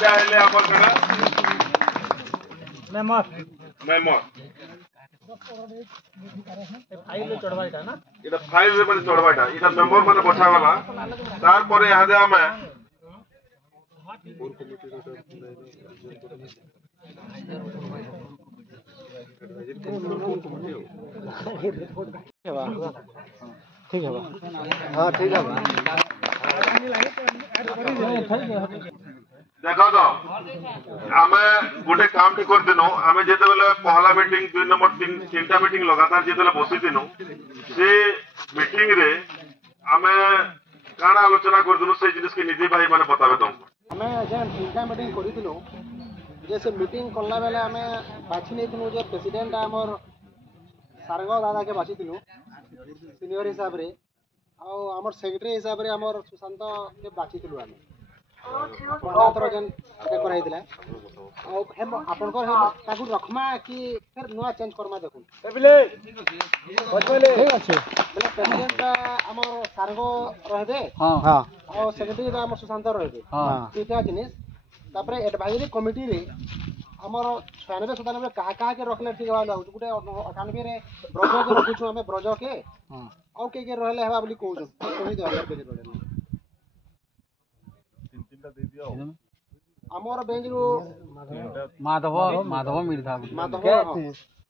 क्या है ले अपन करा मेमो फाइल चढ़वाइटा ना इटा फाइल रे माने चढ़वाइटा इटा मेंबर माने बछा वाला तार परे यहां दे हमें ठीक है हां ठीक है देखो तो हमें गोटे काम टी कर दिनो हमें जेते बेले पहला मीटिंग 2 नंबर 3टा मीटिंग लगातार जेते बेले बसी दिनो से मीटिंग रे हमें काना आलोचना कर दिनो से जिनिस के निधि भाई माने बतावे तुम हमें जे 3टा मीटिंग करी दिनो जैसे मीटिंग करला बेले हमें बाछि नै दिनो जे प्रेसिडेंट हमर सारंग दादा के बाछि दिनो सीनियर हिसाब रे आ हमर सेक्रेटरी हिसाब रे हमर सुशांत के बाछि दिलो हमें पंडातर जन आगे कराई दिला आ हम आपनकर ताकू रखमा कि फिर नया चेंज करमा देखुन एबले ठीक আছে बोले प्रेसिडेंट हमर सारंग रहबे हां हां और सेक्रेटरी हमर सुशांत रहबे हां ठीक है जिनिस तापरे एडवाइजरी कमिटी रे ଆମର 96 97 କାହା के रखले ठीक होला गुटे 98 रे ब्रज के रखुछु हमें ब्रज के ଆଉ के रहले हेबा बोली कहू कहि दे हमर पेज रहले तीन दे दियो हमर बेंच रो माधव मिर्धा माधव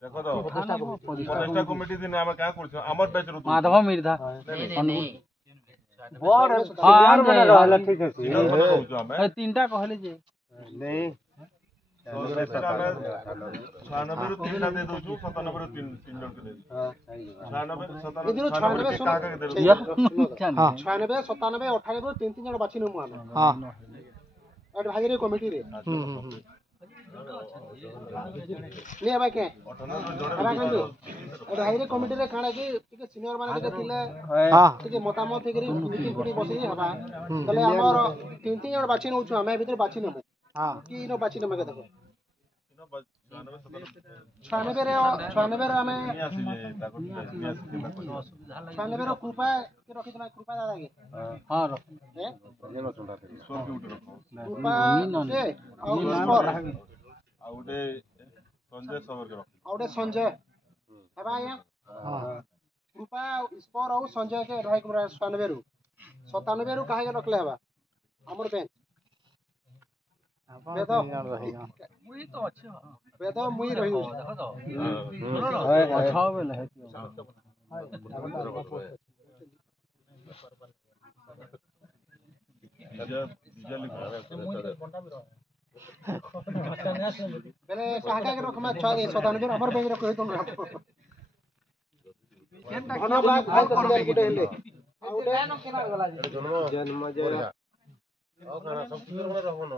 देखो तो 50 कमिटी दिन हम का करछ हमर बैच रो माधव मिर्धा बड़ सीनियर बने रहला ठीक है कहू हमें तीनटा कहले जे नहीं 96 रो 3 दे दो 97 रो 3 जन के दे 96 97 इधर 96 का के दे दो 96 97 98 रो 3 जन बाछि नमु हम हां एडवाइजरी कमिटी रे नहीं भाई के हरा कंदु एडवाइजरी कमिटी रे काना कि टिके सीनियर माने टिके थिले हां टिके मतामत हेकरी मीटिंग कोनी बसी हबा तले हमर 3 जन बाछि नउ छु हमें भीतर बाछि नमु हां कि इनो बाछि नमे के देखो 96 रे हमें 96 रो कृपा के रखि ना कृपा दादा के हां रख कृपा के और आउटे संजय सवर के रख आउटे संजय हेबा या हां कृपा स्पर और संजय के रहि कुरा 96 रो 97 रो काहे के रखले हेबा हमर बेंच बेद मुई तो अछि बेद मुई रही देखो तो अच्छा बेले है बेले काका के रखमा 97 हमर बेंच रख तो धन्यवाद भाई तो गुटे हेले आउटे केना गला जन्म जय और खाना सब सुंदर बने रहबो न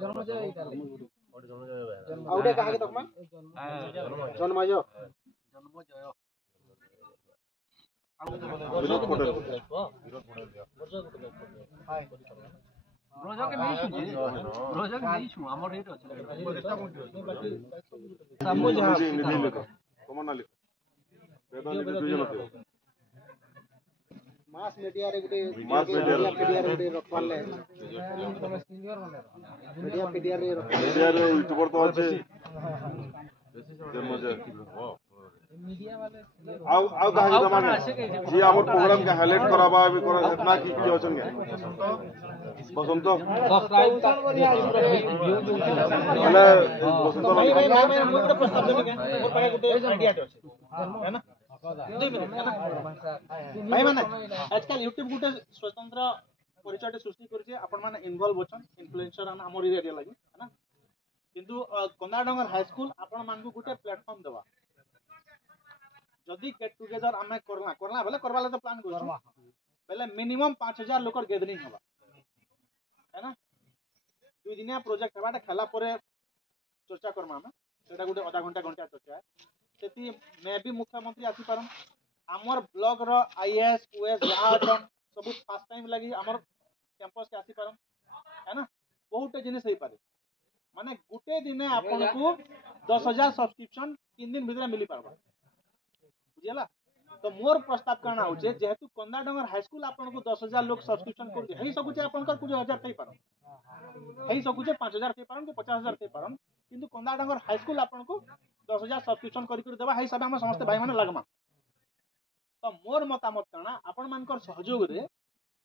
जन्म जय आउटे काहे के तकमा जन्म जय ब्रज के नहीं छु ब्रज के नहीं छु हमर रेट अछि सामो जहां कमन ना लिख वेदन लिख दुई जन थे मास मीडिया रे गुटे मास मीडिया रे गुटे रखवाले मीडिया रे यूट्यूबर तो अच्छे मजा आउ कहा के जमाने जी हमर प्रोग्राम के हाईलाइट कराबा भी कर इतना की अछन के बसंत सब्सक्राइब माने बसंत भाई मुझे प्रस्ताव देबे के मोर पाखे गुटे आईडिया अछि है ना 2 मिनट भाई माने आजकल YouTube गुटे स्वतंत्र परिचय सृष्टि करछि आपण माने इन्वॉल्व होछन इन्फ्लुएंसर आन हमर एरिया लागि है ना किंतु कंदाडंगर हाई स्कूल आपण मान को गुटे प्लेटफॉर्म देबा जदी गेट टुगेदर आमे करला भले करवाले तो प्लान करछु पहले मिनिमम 5000 लोकर गैदरिंग होबा है ना 2 दिनिया प्रोजेक्ट हेबाटा खेला परे चर्चा करमा हम सेटा गुटे आधा घंटा चर्चा है सेति मैं भी मुख्यमंत्री आसी परम हमर ब्लॉक रो आईएएस ओएस जहां सब फर्स्ट टाइम लगी हमर कैंपस के आसी परम है ना बहुत जिनिस होई पारे माने गुटे दिने आपन को 10000 सब्सक्रिप्शन 3 दिन भीतर मिली पारबा बुझियला तो मोर प्रस्ताव करना होचे जेहेतु कंदाडंगर हाई स्कूल आपन को 10000 लोग सब्सक्रिप्शन कर दे हेई सब कुछ आपन कर कुछ हजार थई पारन हेई सब कुछ 5000 थई पारन के 50000 थई पारन किंतु कंदाडंगर हाई स्कूल आपन को 10000 सब्सक्रिप्शन करी देबा हेई सब हम समस्त भाई माने लगमा तो मोर मतामत करना आपन मानकर सहयोग रे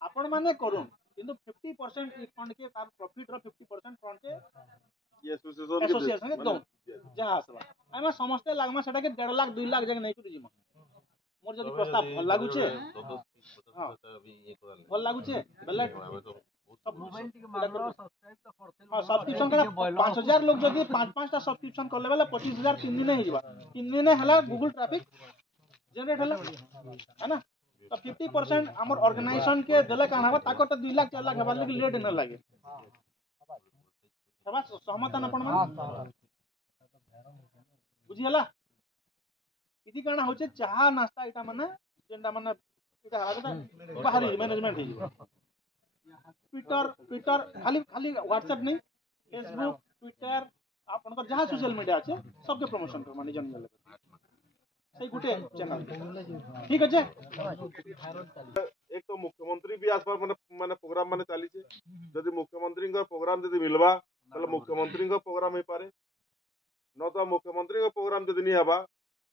आपन माने करूं किंतु 50% ई फंड के तार प्रॉफिट रो 50% फंड के ये एसोसिएशन के दो जहां आसबा हम समस्त लगमा सेटा के 1.5 लाख 2 लाख जग नै करी जिमा मोर जदी प्रस्ताव भल लागु छे भल लागु छे बेले सब मोबाइल के मामला सब्सक्राइब तो करते हां सब्सक्रिप्शन के 5000 लोग जदी 5-5 टा सब्सक्रिप्शन करले बेले 25000 3 दिन हे जिबा 3 दिन हला गूगल ट्रैफिक जनरेट हला है ना तो 50% हमर ऑर्गेनाइजेशन के देले काना बा ताको तो 2 लाख 4 लाख हेबा लेकिन लेट न लागे सब सहमत न अपन मन बुझियला इति काना होचे चाहा नाश्ता इटा माने जेंडा माने इटा हागता बाहरी मैनेजमेंट हे ट्विटर खाली व्हाट्सएप नहीं फेसबुक ट्विटर आपन को जहां सोशल मीडिया আছে सबके प्रमोशन कर माने जन ले सही गुटे चैनल ठीक আছে एक तो मुख्यमंत्री भी आसपास माने प्रोग्राम माने चली छे जदी मुख्यमंत्री का प्रोग्राम जदी मिलबा ତାହେଲେ ମୁଖ୍ୟମନ୍ତ୍ରୀଙ୍କ ପ୍ରୋଗ୍ରାମ ହେଇପାରେ न तो मुख्यमंत्री प्रोग्राम जदि नहीं हवा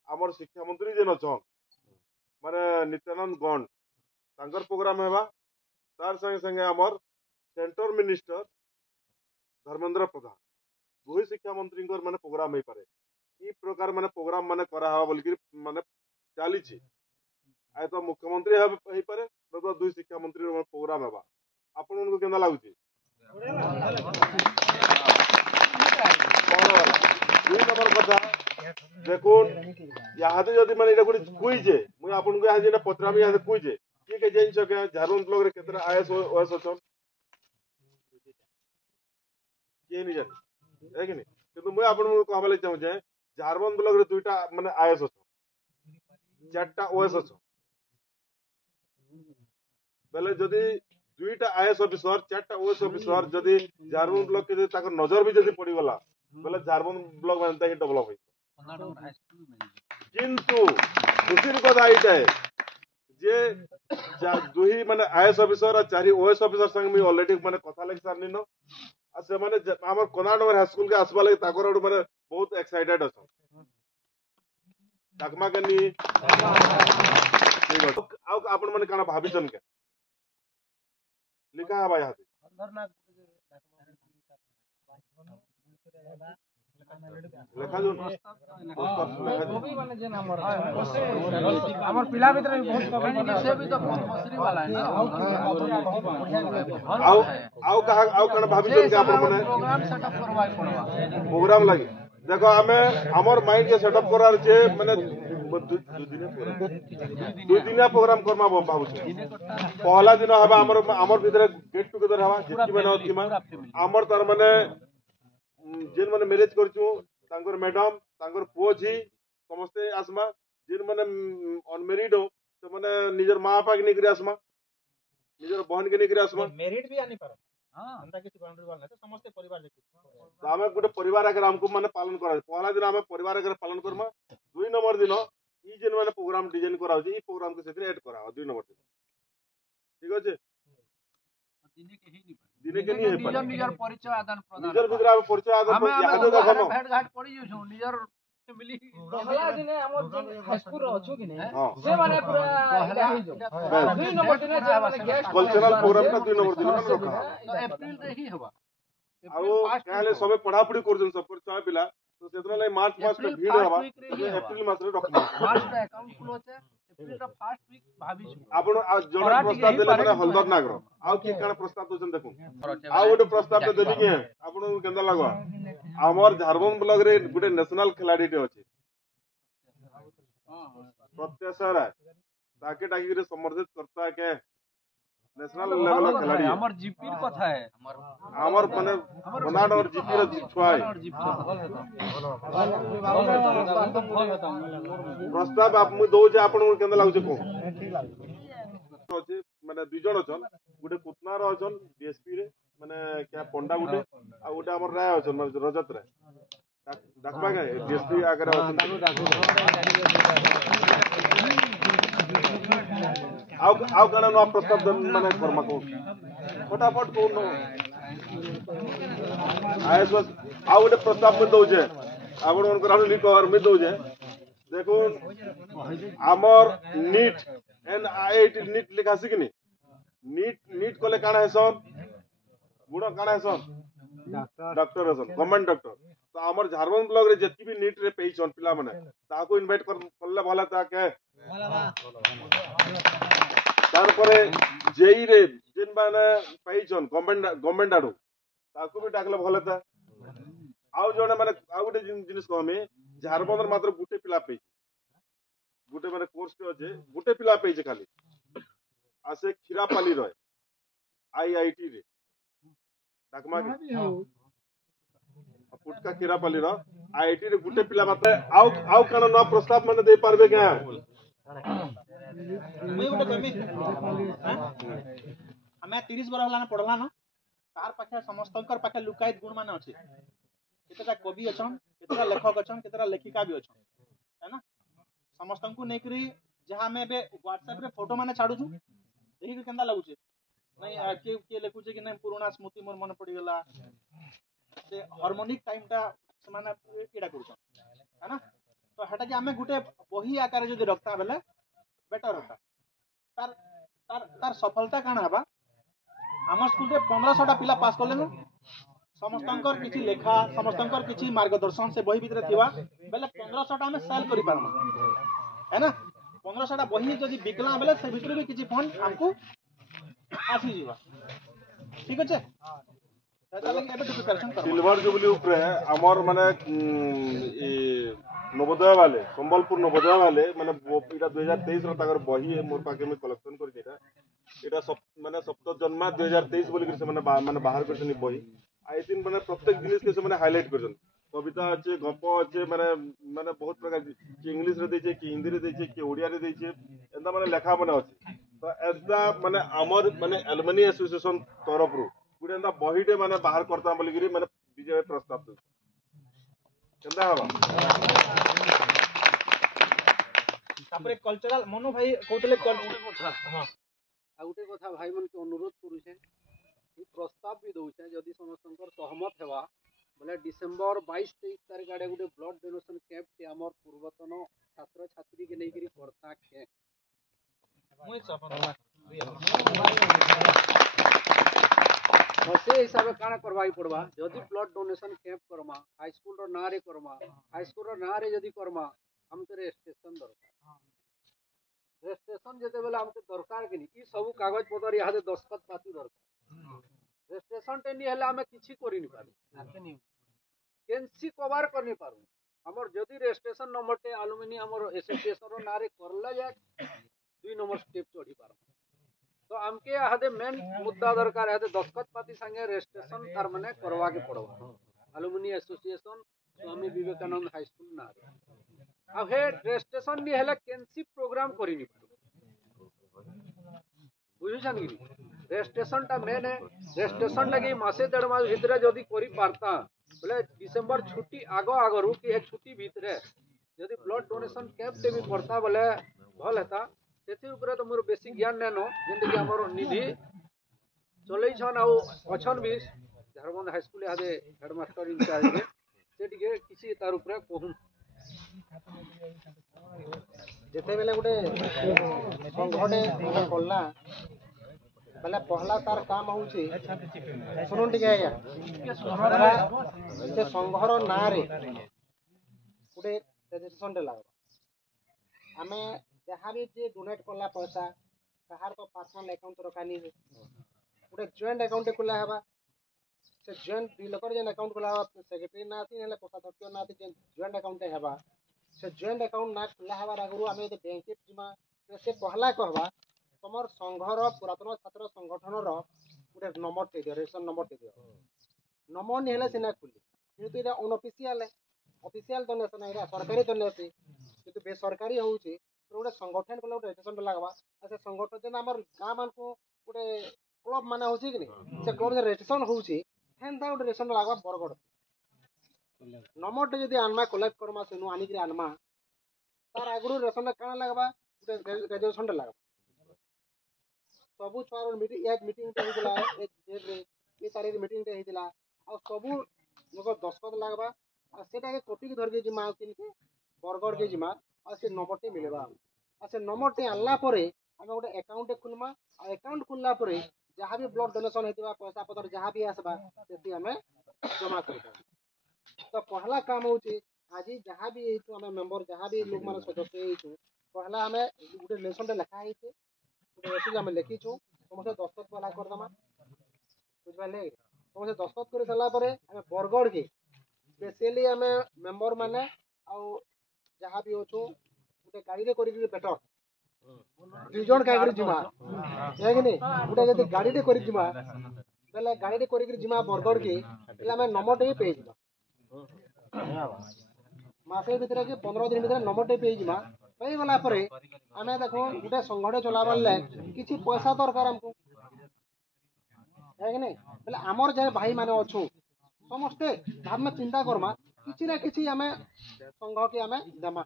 आमर शिक्षा मंत्री जेन अछन माने नित्यानंद गौंड तांकर प्रोग्राम हेबा तार संगे संगे आमर सेंटर मिनिस्टर धर्मेंद्र प्रधान दुई शिक्षा मंत्री माने प्रोग्राम हो पारे ई प्रकार माने प्रोग्राम माने करा हवा बोल माने चली छी आय तो मुख्यमंत्री हो पारे न तो दुई शिक्षा मंत्री प्रोग्राम हेबा आपन उनको केना लागुची दुई नंबर कथा देखो यहाँ जदि मैंने इटा गोटे क्विज मुझे आपन को यहाँ जेना पचरामी यहाँ क्विज किए के जेन सके झारखंड ब्लॉक रे केतरा आईएएस ओएस अछन के नहीं जाने है कि नहीं किंतु मुझे आपन को कहबा ले चाहू जे झारखंड ब्लॉक रे दुईटा माने आईएएस अछन चारटा ओएस अछन बेले जदि दुईटा आईएएस ऑफिसर चारटा ओएस ऑफिसर जदि झारखंड ब्लॉक के ताकर नजर भी जदि पड़ी गला बेले झारखंड ब्लॉक मानता ही डेवलप होई किंतु दूसरी कथा एटा है जे दुही माने आईएएस ऑफिसर और चारि ओएस ऑफिसर संग मी ऑलरेडी माने कथा लग सारनी न आ से माने हमर कोनाडोर हाई स्कूल के आसबा लगे ताकर माने बहुत एक्साइटेड अछन डाकमा कनी ठीक है आ आपण माने काना भाबिचन के लिखा है भाई यहाँ लेखा जो हमर पिला भीतर बहुत से भी तो बहुत मसरी वाला है आओ कहा कण भाबिचन के आपण माने प्रोग्राम सेटअप करवाई पड़वा प्रोग्राम लगी देखो हमें हमर माइंड के सेटअप करार छे माने दुई दिनिया प्रोग्राम करमा भाबु छे पहला दिन हबा हमर भीतर गेट टुगेदर हवा जितकी बना होती मा हमर तार माने जेन माने मैरिज करछु तांकर मैडम तांकर पुओ जी समस्ते आसमा जेन माने अनमेरिड हो तो माने निजर मां बापा के निकरी आसमा निजर बहन के निकरी आसमा मेरिट भी आनी पार हां अंता किसी बाउंड्री वाला तो समस्त परिवार देखि तो हमें गुटे परिवार अगर हमको माने पालन करा पहला दिन हमें परिवार अगर पालन करमा दुई नंबर दिन ई जेन माने प्रोग्राम डिजाइन करा हो ई प्रोग्राम के सेतिर ऐड करा हो दुई नंबर दिन ठीक अछि दिने के नहीं है निजर परिचय आदान प्रदान निजर भीतर हम परिचय आदान प्रदान देखो भेट घाट पड़ी जो निजर फैमिली पहला दिन हमर हाई स्कूल रो छु कि नहीं से माने पूरा दुई नंबर दिन जे माने गेस्ट कल्चरल प्रोग्राम का दुई नंबर दिन में रखा तो अप्रैल रे ही होबा आउ कहले सबे पढ़ापढ़ी करजन सब कर चाय पिला तो सेतना लाई मार्च मास के भीड़ हवा अप्रैल मास रे रखमा मार्च रे अकाउंट खुलो छे अप्रैल रा फर्स्ट वीक भाभी छु आपण जोड़ा प्रस्ताव देले माने हलदर नागर आउ की काना प्रस्ताव दोजन देखो आउ गोटे प्रस्ताव तो देबी के आपण केंदा लागवा हमर झारखंड ब्लॉक रे गुटे नेशनल खिलाड़ी टे अछि प्रत्याशा है ताके डाकी रे समर्थित करता है के नेशनल लेवल खिलाड़ी हमर जीपी कथा है हमर माने बनाड और जीपी रे छुआ है प्रस्ताव आप मु दो जे आपण केंदा लागु छै को अछि माने दुई जण अछन गुटे कुतनार अछन डीएसपी रे माने क्या पंडा गुटे आ गुटे हमर राय अछन माने रजत रे डाकबा के डीएसपी आगे आउ कण न प्रस्ताव माने कर्मा को फटाफट को न आएस बस आउ गोटे प्रस्ताव में दो जे आपण उनकर आलू लिखो में दो जे देखो हमर नीट एनआईटी नीट लिखा सिकनी नीट कोले काना हेसन गुण काना हेसन डॉक्टर हेसन गवर्नमेंट डॉक्टर तो हमर झारखंड ब्लॉक रे जति भी नीट रे पेइछन पिला माने ताको इनवाइट करले भला ताके तार परे जेई रे जिन माने पेइछन गवर्नमेंट आडू ताको भी डाकले भला ता आउ जने माने आउ गोटे जिनिस कहमे झारखंड रे मात्र गुटे पिला पेइ गुटे माने कोर्स पे अछि गुटे पिला पेइछे खाली आसे खिरापाली रहे आईआईटी रे डाकमा के पुटका खिरापाली रो आईआईटी रे गुटे पिला मात्र आउ काना न प्रस्ताव माने दे पारबे के मुई गोटे कहमी हमें 30 बरस हलान पढ़ला न तार पाखे समस्तकर पाखे लुकायत गुण माने अछि केतेटा कवि अछन केतेटा लेखक अछन केतेटा लेखिका भी अछन है ना समस्तंकु नेकरी जहां में बे व्हाट्सएप रे फोटो माने छाडू छु एही केंदा लागु छे नहीं के लेखु छे कि नहीं पुराना स्मृति मोर मन पड़ी गला से हार्मोनिक टाइमटा से इटा करूछन है ना। तो हेटा कि आमे गुटे बही आकार जदि रखता बेले बेटर होता। तार तार तार सफलता काना हबा आम स्कूल रे 1500टा पिला पास करलेनु समस्तंकर किछि लेखा समस्तंकर किछि मार्गदर्शन से बही भितरे थिबा बेले 1500टा हमें सेल करि पारम है ना। 1500टा बही जदि बिकला बेले से भितरे भी किछि फंड हमको आसी जीवा ठीक अछि। सिल्वर जुबली उपरे आमर माने नवोदय वाले संबलपुर नवोदय वाले माने इटा 2023 रो ताकर बही मोर पाके में कलेक्शन करि एटा माने सप्तम जन्मा 2023 बोली से माने बाहर करछन बही आई थिंक माने प्रत्येक जिनिस के से माने हाईलाइट करछन। कविता अच्छे गप अच्छे माने माने बहुत प्रकार कि इंग्लिश रे देछे कि हिंदी रे देछे कि ओडिया रे देछे एंदा माने लेखा माने अछि। तो एदा माने हमर माने एलुमनी एसोसिएशन तरफ रु गुडे एंदा बहीटे माने बाहर करता बोली गिरी माने विजय प्रस्ताव दे केंदा हबा। तापरे कल्चरल मनु भाई कहतले कल्चरल हां आ गुटे कथा भाई मन के अनुरोध करूछे ई प्रस्ताव भी दउछे जदि समस्तंकर सहमत हेबा बोले डिसेंबर 22-23 तारीख आड़े गुटे ब्लड डोनेशन कैंप के हमर पूर्वतन छात्र छात्री के लेकरी करता के मुई सपन से हिसाब से काना करवाई पड़वा जदि ब्लड डोनेशन कैंप करमा हाई स्कूल रो ना रे करमा हाई स्कूल रो ना रे जदि करमा हमके रजिस्ट्रेशन दरकार रजिस्ट्रेशन जेते बेले हमके दरकार के ई सब कागज पत्र यहाँ दे दस्तखत पाती दरकार रजिस्ट्रेशन टे नहीं हले हमें किछि करि नहीं पारी कैंसी कवर कर नहीं पारू हमर जदि रजिस्ट्रेशन नंबर टे एलुमिनी हमर एसोसिएशन रो ना रे करला जाय 2 नंबर स्टेप चढ़ी पार। तो हमके यहाँ मेन मुद्दा दरकार है दस्तखत पाती संगे रजिस्ट्रेशन तार माने करवा के पड़वा alumni association Swami Vivekananda high school ना अब हे रजिस्ट्रेशन नहीं हले कैंसी प्रोग्राम करि नहीं पारू बुझुछन कि रजिस्ट्रेशन टा मेन है रजिस्ट्रेशन लगी मासे 1.5 मास भीतर जदि करि पारता बोले डिसेंबर छुट्टी आगो आगरू कि हे छुट्टी भीतर जदि ब्लड डोनेशन कैंप टे भी पड़ता बोले भल हेता सेति ऊपर तो मोर बेसी ज्ञान नेनो जेंति कि हमर निधि चलै छन आ अछन भी झारबंद हाई स्कूल आदे हेडमास्टर इंचार्ज रे सेति के किछि तार ऊपर कहूं जेते बेले गुटे संघटे कोल्ला बेले पहला तार काम होउची सुनुन टिके आया से संघर ना रे गुटे रजिस्ट्रेशन दे लागो आमे जहाँ भी जे डोनेट करला पैसा कहार तो पर्सनल अकाउंट रखानी गोटे जॉइंट अकाउंट खोला हेबा से जॉइंट दुई लोकर जेन अकाउंट खोला हेबा सेक्रेटरी ना थी हेले कोषाध्यक्ष ना थी जेन जॉइंट अकाउंट हेबा से जॉइंट अकाउंट ना खोला हेबार आगु आमे जे बैंक के जिमा से पहला कहबा तमर संघर पुरातन छात्र संगठन रो गोटे नंबर टे दियो रजिस्ट्रेशन नंबर टे दियो नंबर नहीं हेले सिना खुली किंतु एटा अनऑफिशियल है ऑफिशियल डोनेशन है सरकारी डोनेशन किंतु बेसरकारी होउची गोटे संगठन को रजिस्ट्रेशन लगवा से संगठन जेन आमर गाँ मान को गोटे क्लब माने होची कि से क्लब जे रजिस्ट्रेशन होची हेनता गोटे रजिस्ट्रेशन लगवा बरगड़ नंबर टे जदी आनमा कलेक्ट करमा सेनु आनी कि आनमा तार आगु रजिस्ट्रेशन काना लगवा गोटे रजिस्ट्रेशन लगवा सबु छुआर मीटिंग एक मीटिंग टे हितला एक डेट रे ए तारीख मीटिंग टे हितला आ सबु लोग दस्तखत लगवा आ सेटा के कॉपी के धर के जिमा किन के बरगड़ के जिमा आ से नंबर टे मिलेबा आ से नंबर टे आनला परे हम गोटे अकाउंट खुलमा आ अकाउंट खुलला परे जहाँ भी ब्लड डोनेशन हेतिबा पैसा पत्र जहाँ भी आसबा सेति हमें जमा करबा। तो पहला काम होची आज जहाँ भी हेतु हमें मेंबर जहाँ भी लोग माने सदस्य हेतु पहला हमें गोटे लेसन टे लिखा हेते गोटे रसीद हमें लिखिछु समस्त दस्तखत वाला कर दमा बुझबाले समस्त दस्तखत कर सला परे हमें बरगड़ के स्पेशली हमें मेंबर माने आ जहाँ भी होछु गोटे गाड़ी रे करी बेटर दुई जन का जिमा है कि नहीं गोटे जदि गाड़ी रे करी जिमा बेले गाड़ी रे करी जिमा बरगड़ के एला हमें नंबर टे पे जिमा मासे भीतर के 15 दिन भीतर नंबर टे पे जिमा पे गला परे हमें देखो गोटे संगठन चलाबार ले किछि पैसा दरकार हमको है कि नहीं बेले हमर जे भाई माने अछु समस्ते भाव में चिंता करमा किछि ना किछि हमें संघ के हमें देमा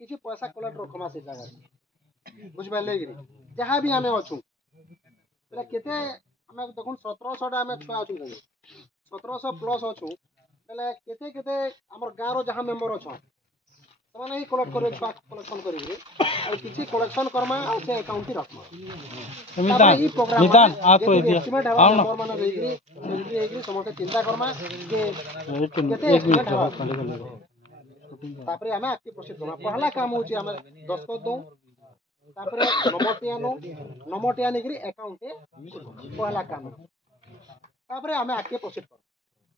किछि पैसा कलेक्ट रखमा से जगह बुझबाले कि जहाँ भी हमें अछु बेले केते हमें देखुन 1700 टा हमें छुआ अछु 1700 प्लस अच्छु बेले केते केते हमर गाँव रो जहाँ मेंबर अच्छा ସେମାନେ ହିଁ କଲେକ୍ଟ କରିବେ ଛୁଆ କଲେକ୍ସନ୍ କରିକିରି ଆଉ କିଛି କଲେକ୍ସନ୍ କର୍ମା ଆଉ ସେ ଆକାଉଣ୍ଟ ରଖ୍ମା ତାପରେ ଏଇ ପ୍ରୋଗ୍ରାମ ଏସ୍ଟିମେଟ୍ ହେବା ମେମ୍ବରମାନେ ହେଇକିରି ସମସ୍ତେ ଚିନ୍ତା କର୍ମା ଯେ କେତେ ଏସ୍ଟିମେଟ୍ ହେବା ତାପରେ ଆମେ ଆକ୍ଟିଭ ପ୍ରୋସିଡ୍ କର୍ମା ପହଲା କାମ ହେଉଛି ଆମେ ଦସ୍ତଖତ ଦଉ ତାପରେ ନମ୍ବରଟି ଆନିକିରି ଆକାଉଣ୍ଟରେ ପହଲା କାମ ତାପରେ ଆମେ ଆକ୍ଟିଭ ପ୍ରୋସିଡ୍ କର୍ମା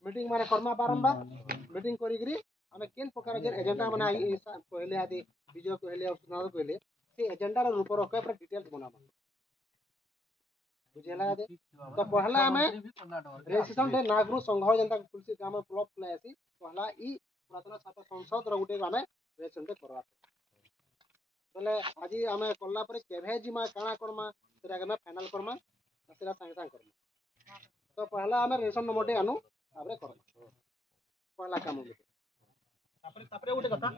ମିଟିଂ ମାନେ କର୍ମା ବାରମ୍ବାର ମିଟିଂ କରିକିରି ଆମେ କେନ୍ ପ୍ରକାର ଯେ ଏଜେଣ୍ଡା ମାନେ କହିଲେ ଆଦି ବିଜୟ କହିଲେ ଆଉ ସୁନାଦ କହିଲେ ସେ ଏଜେଣ୍ଡାର ରୂପରେଖ ପୁରା ଡିଟେଲ୍ସ ବନାବା ବୁଝିଲା ଆଦି ତ ପହଲା ଆମେ ରେଜିଷ୍ଟ୍ରେସନ ଡେ ନାଗରୁ ସଂଘ ଯେନ୍ତା କୁଲସି ଗ୍ରାମ ବ୍ଲକ ଖୋଲା ଆସି ପହଲା ଇ ପୁରାତନ ଛାତ୍ର ସଂସଦର ଗୋଟେ ଆମେ ରେଜିଷ୍ଟ୍ରେସନ ଡେ କରବା ବୋଲେ ଆଜି ଆମେ କଲା ପରେ କେଭେ ଯିମା କାଣା କର୍ମା ସେଟା ଆମେ ଫାଇନାଲ କର୍ମା ସେଟା ସାଙ୍ଗେ ସାଙ୍ଗେ କର୍ମା ତ ପହଲା ଆମେ ରେଜିଷ୍ଟ୍ରେସନ ନମ୍ବରଟେ ଆନୁ ତାପରେ କର୍ମା ପହଲା କାମ तापरे गोटे कथा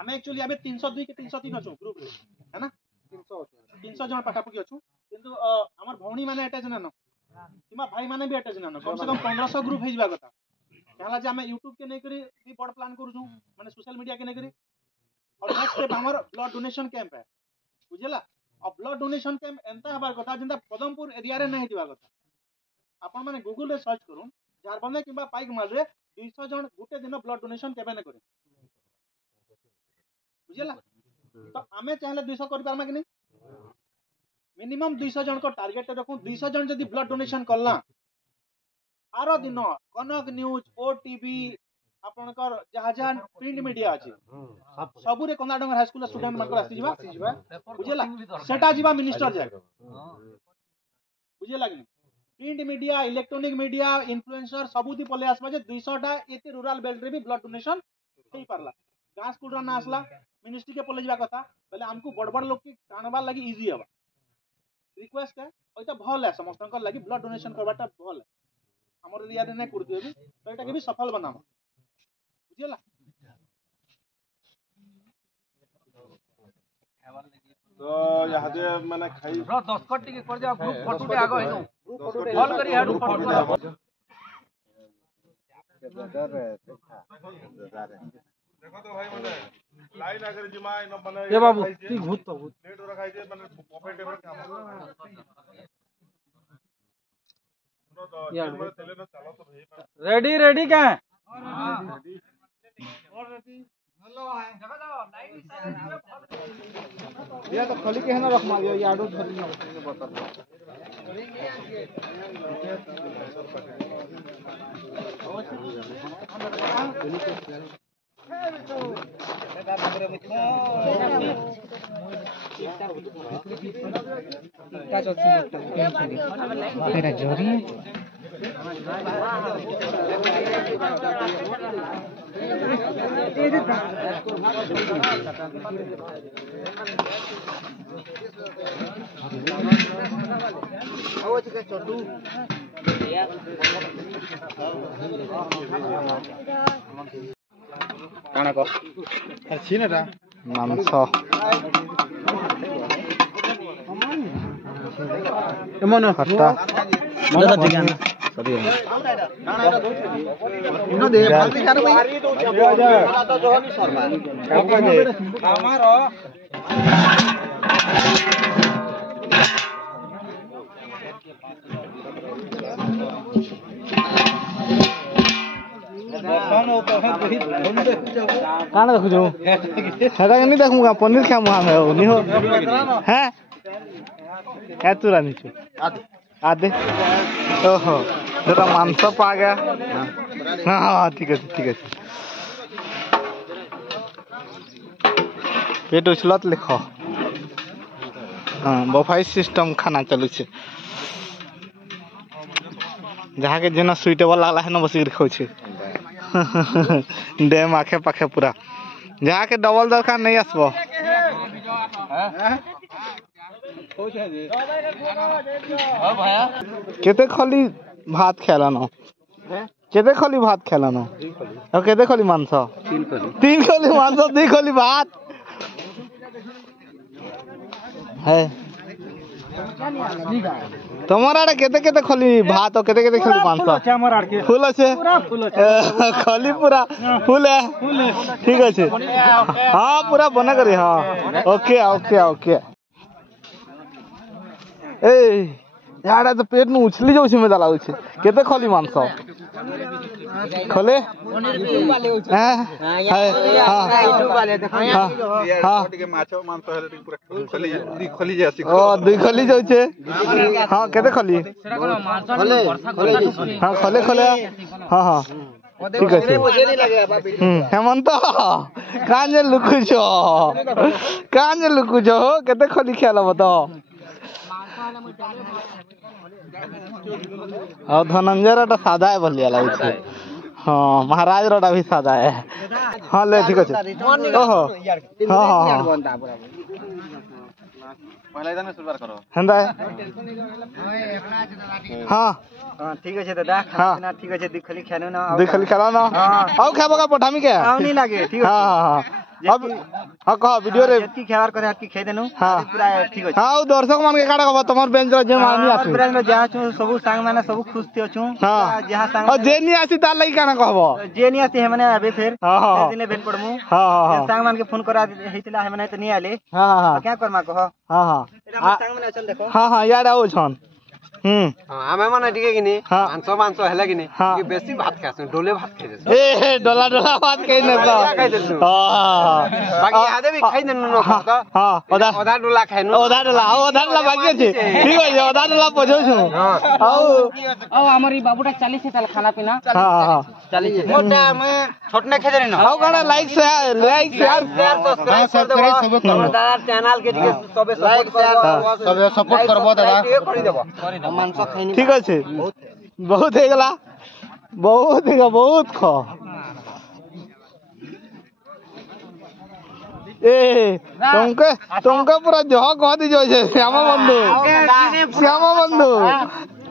आमे एक्चुअली आबे 302 के 303 अछु ग्रुप रे है ना 300 जन पाठापुकी अछु किंतु हमर भौणी माने अटैच न किमा भाई माने भी अटैच न कम से कम 1500 ग्रुप हे जिबा कथा कहला जे आमे YouTube के नै करी भी बड़ प्लान करू छु माने सोशल मीडिया के नै करी और नेक्स्ट स्टेप हमर ब्लड डोनेशन कैंप है बुझला और ब्लड डोनेशन कैंप एंता हबार कथा जिंदा पदमपुर एरिया रे नै दिबा कथा आपण माने गूगल रे सर्च करू झारबंद किबा पाइक माल रे 200 जन गुटे दिन ब्लड डोनेशन केबे नै करी बुझला तो आमे चाहले 200 कर पारमा कि नहीं मिनिमम 200 जन को टारगेट रखू 200 जन जदी ब्लड डोनेशन करला आरो दिन कनक न्यूज ओटीवी आपनकर जहा जहा प्रिंट मीडिया अछि सबुरे कोनाडंगर हाई स्कूल स्टूडेंट मानकर आसी जिबा बुझला सेटा जिबा मिनिस्टर जाय बुझला कि print media electronic media influencer सबुती पले आसबा जे 200 टा एते रूरल बेल्ट रे भी ब्लड डोनेशन हेई परला गाँ स्कूल ना आसला मिनिस्ट्री के पले जावा कथा पहले हमको बड़ बड़ लोग की टाणबार लगी इजी हवा रिक्वेस्ट है ओइता भल है समस्तनकर लगी ब्लड डोनेशन करबाटा भल है हमर एरिया रे नै करदियो भी तो एटा के भी सफल बनामा बुझिला तो यहाँ जे माने खाई रो 10 कट टिके कर जा ग्रुप फोटो के आगो हेनु कॉल करी हेडू फोटो देखो तो भाई माने लाइन अगर जिमा इन माने ए बाबू तू भूत तो भूत लेट रखाई जे माने पॉकेट में काम सुनो तो माने तेले न चला तो भाई रेडी रेडी का और रेडी हेलो है जगह जाओ लाइन ये तो खाली के है ना रख मार ये आडू धरी न बता काना को अच्छी ना मांस एमन खट्टा दादा चिकन सरी इनो दे फालती कार भाई तो जोहनी शर्मा हमारो काना देखु जो हेटा नहीं देखूंगा पनीर खामु हम नि हो हैं क्या तू रानी छु आदे ओहो तेरा मांस पा गया हां ठीक है पेट उछलत लिखो हां बफाई सिस्टम खाना चलु छे जहाँ के जेना सुइटेबल लागला है न बसी रखो छे डैम आखे पाखे पूरा जहाँ के डबल दरकार नहीं आसबो केते खाली भात खेलानो केते खाली भात खेलानो और केते खाली मांस 3 खाली मांस 2 खाली भात है তোমার আড়ে কেতে কেতে খলি ভাত ও কেতে কেতে খলি মাংস ফুল আছে খলি পুরা ফুল ঠিক আছে হ্যাঁ পুরা বনা করি হ্যাঁ ওকে ওকে ওকে এই यार तो पेट में उछली जाऊँ में डाला उछे केते खली मांस खले हां हां ଟିକେ ମାଛ ମାଂସ ହେଲେ ଟିକେ ପୁରା ଖଲି ଦି ଖଲି ଯାସି ଓ ଦୁଇ ଖଲି ଯାଉଛେ ହଁ କେତେ ଖଲି ହଁ ଖଲେ ଖଲେ ହଁ ହଁ ঠিক আছে হেমন্ত কাঞ্জে লুকুছ কাঞ্জে লুকুছ কেতে খলি খেয়াল হব তো और धनंजय रा सादा है भलिया लागे हाँ महाराज रा भी सादा है हाँ ले ठीक है ओहो हाँ हाँ हाँ पहले इधर में शुरुआत करो हेंदा हाँ हां ठीक है दादा खाना ठीक है दिखली खानो ना दिखली खाना ना आउ खाबो का पठामी के आउ नहीं लागे ठीक है हां हां अब हां कह वीडियो रे की खेवार करे की खे देनु पूरा ठीक है हां दर्शक मान के काडा खबर तमर बेंच रे जे मानी आसी बेंच में जा छु सब संग माने सब खुश थे छु जहां संग और जे नी आसी तार लई काना कहबो जे नी आसी है माने अबे फिर दिन बेन पड़मु हां हां संग मान के फोन करा हेतिला है माने त नहीं आले हां हां क्या करमा कह हां हां एटा संग माने चल देखो हां हां यार आओ छन आमे माने ठीक है कि नहीं मांस हैला कि नहीं कि बेसी भात खासु डोले भात खाइ देसु ए डोला डोला भात खाइ न तो हां बाकी आदे भी खाइ देनु न तो हां ओदा डोला खाइनु ओदा डोला बाकी छे ठीक है ओदा डोला पजो छु आओ हमरी बाबूटा 40 से खाना पीना हां हां 40 मोटा मैं छोटने खेदरे न आओ गाना लाइक शेयर सब्सक्राइब सब करो दादा चैनल के सबे लाइक शेयर सबे सपोर्ट करबो दादा करि देबो मांस खाइनी ठीक আছে बहुत हे गला बहुत ख ए तुमके पूरा जह कह दी जो छे श्यामा बंधु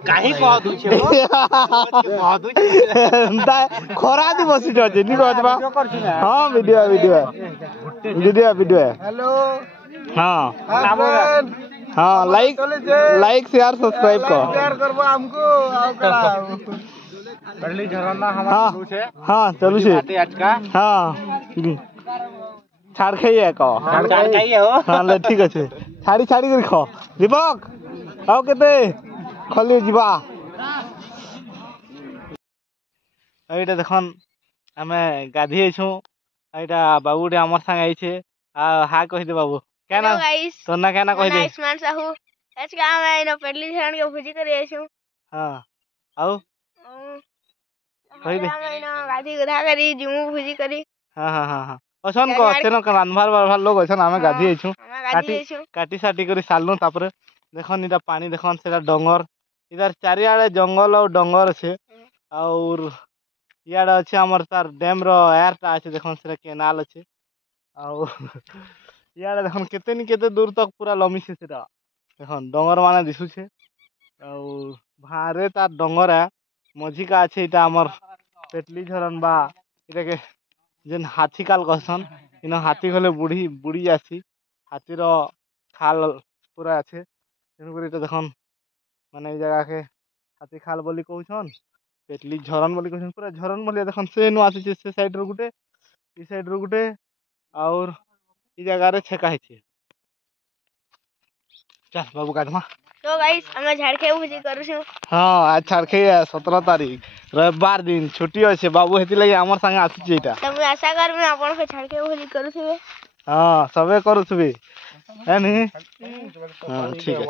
काहे कह दू छे कह दू छे खरा दी बसी जो छे नी कहबा हां वीडियो हेलो हां हाँ लाइक शेयर सब्सक्राइब करबो हमको आउ कराओ पहले झरना हम चलू छे हां चलू छे आज का हां छाड़ खाइए को छाड़ खाइए हो हां ले ठीक আছে छाड़ी कर खो दीपक आओ केते खली जीवा एटा देखन हमें गाधी छु एटा बाबूडे हमर संग आई छे आ हा कहि दे बाबू केना तो ना केना कहि दे आयुष्मान साहू आज का मैं इन पेटली झरण के भुजी कर आइछु हां आओ कहि दे मैं इन गाधी गधा करी जुमु भुजी करी हां असन को सेन का रानभार लोग असन हमें गाधी आइछु काटी साटी करी सालनु तापर देखन इटा पानी देखन सेटा डंगर इधर चारियाडे जंगल और डंगर छे और याडे अछि हमर तार डैम रो एयरटा अछि देखन सेटा केनाल अछि और यार देखन केते नि केते दूर तक पूरा लमी छे सेटा देखन डंगर माने दिसु छे और भारे ता डंगर है मझी का আছে এটা हमर पेटली झरन बा इटा के जेन हाथी काल कहसन इन हाथी गले बुढ़ी जासी हाथी रो खाल पूरा আছে तेन कर इटा देखन माने ए जगह के हाथी खाल बोली कहउछन पेटली झरन बोली कहउछन पूरा झरन बोली देखन से नु आसी से साइड रो गुटे ई साइड रो गुटे और ई जगह रे छेका है छे चल बाबू काटमा तो गाइस हम झाड़खे भुजी करू छु हां आज झाड़खे 17 तारीख रविवार दिन छुट्टी होछे बाबू हेति लागि हमर संग आसी छै एटा तब आशा कर मैं अपन के झाड़खे भुजी करू छबे हां सबे करू छबे है नी हां ठीक है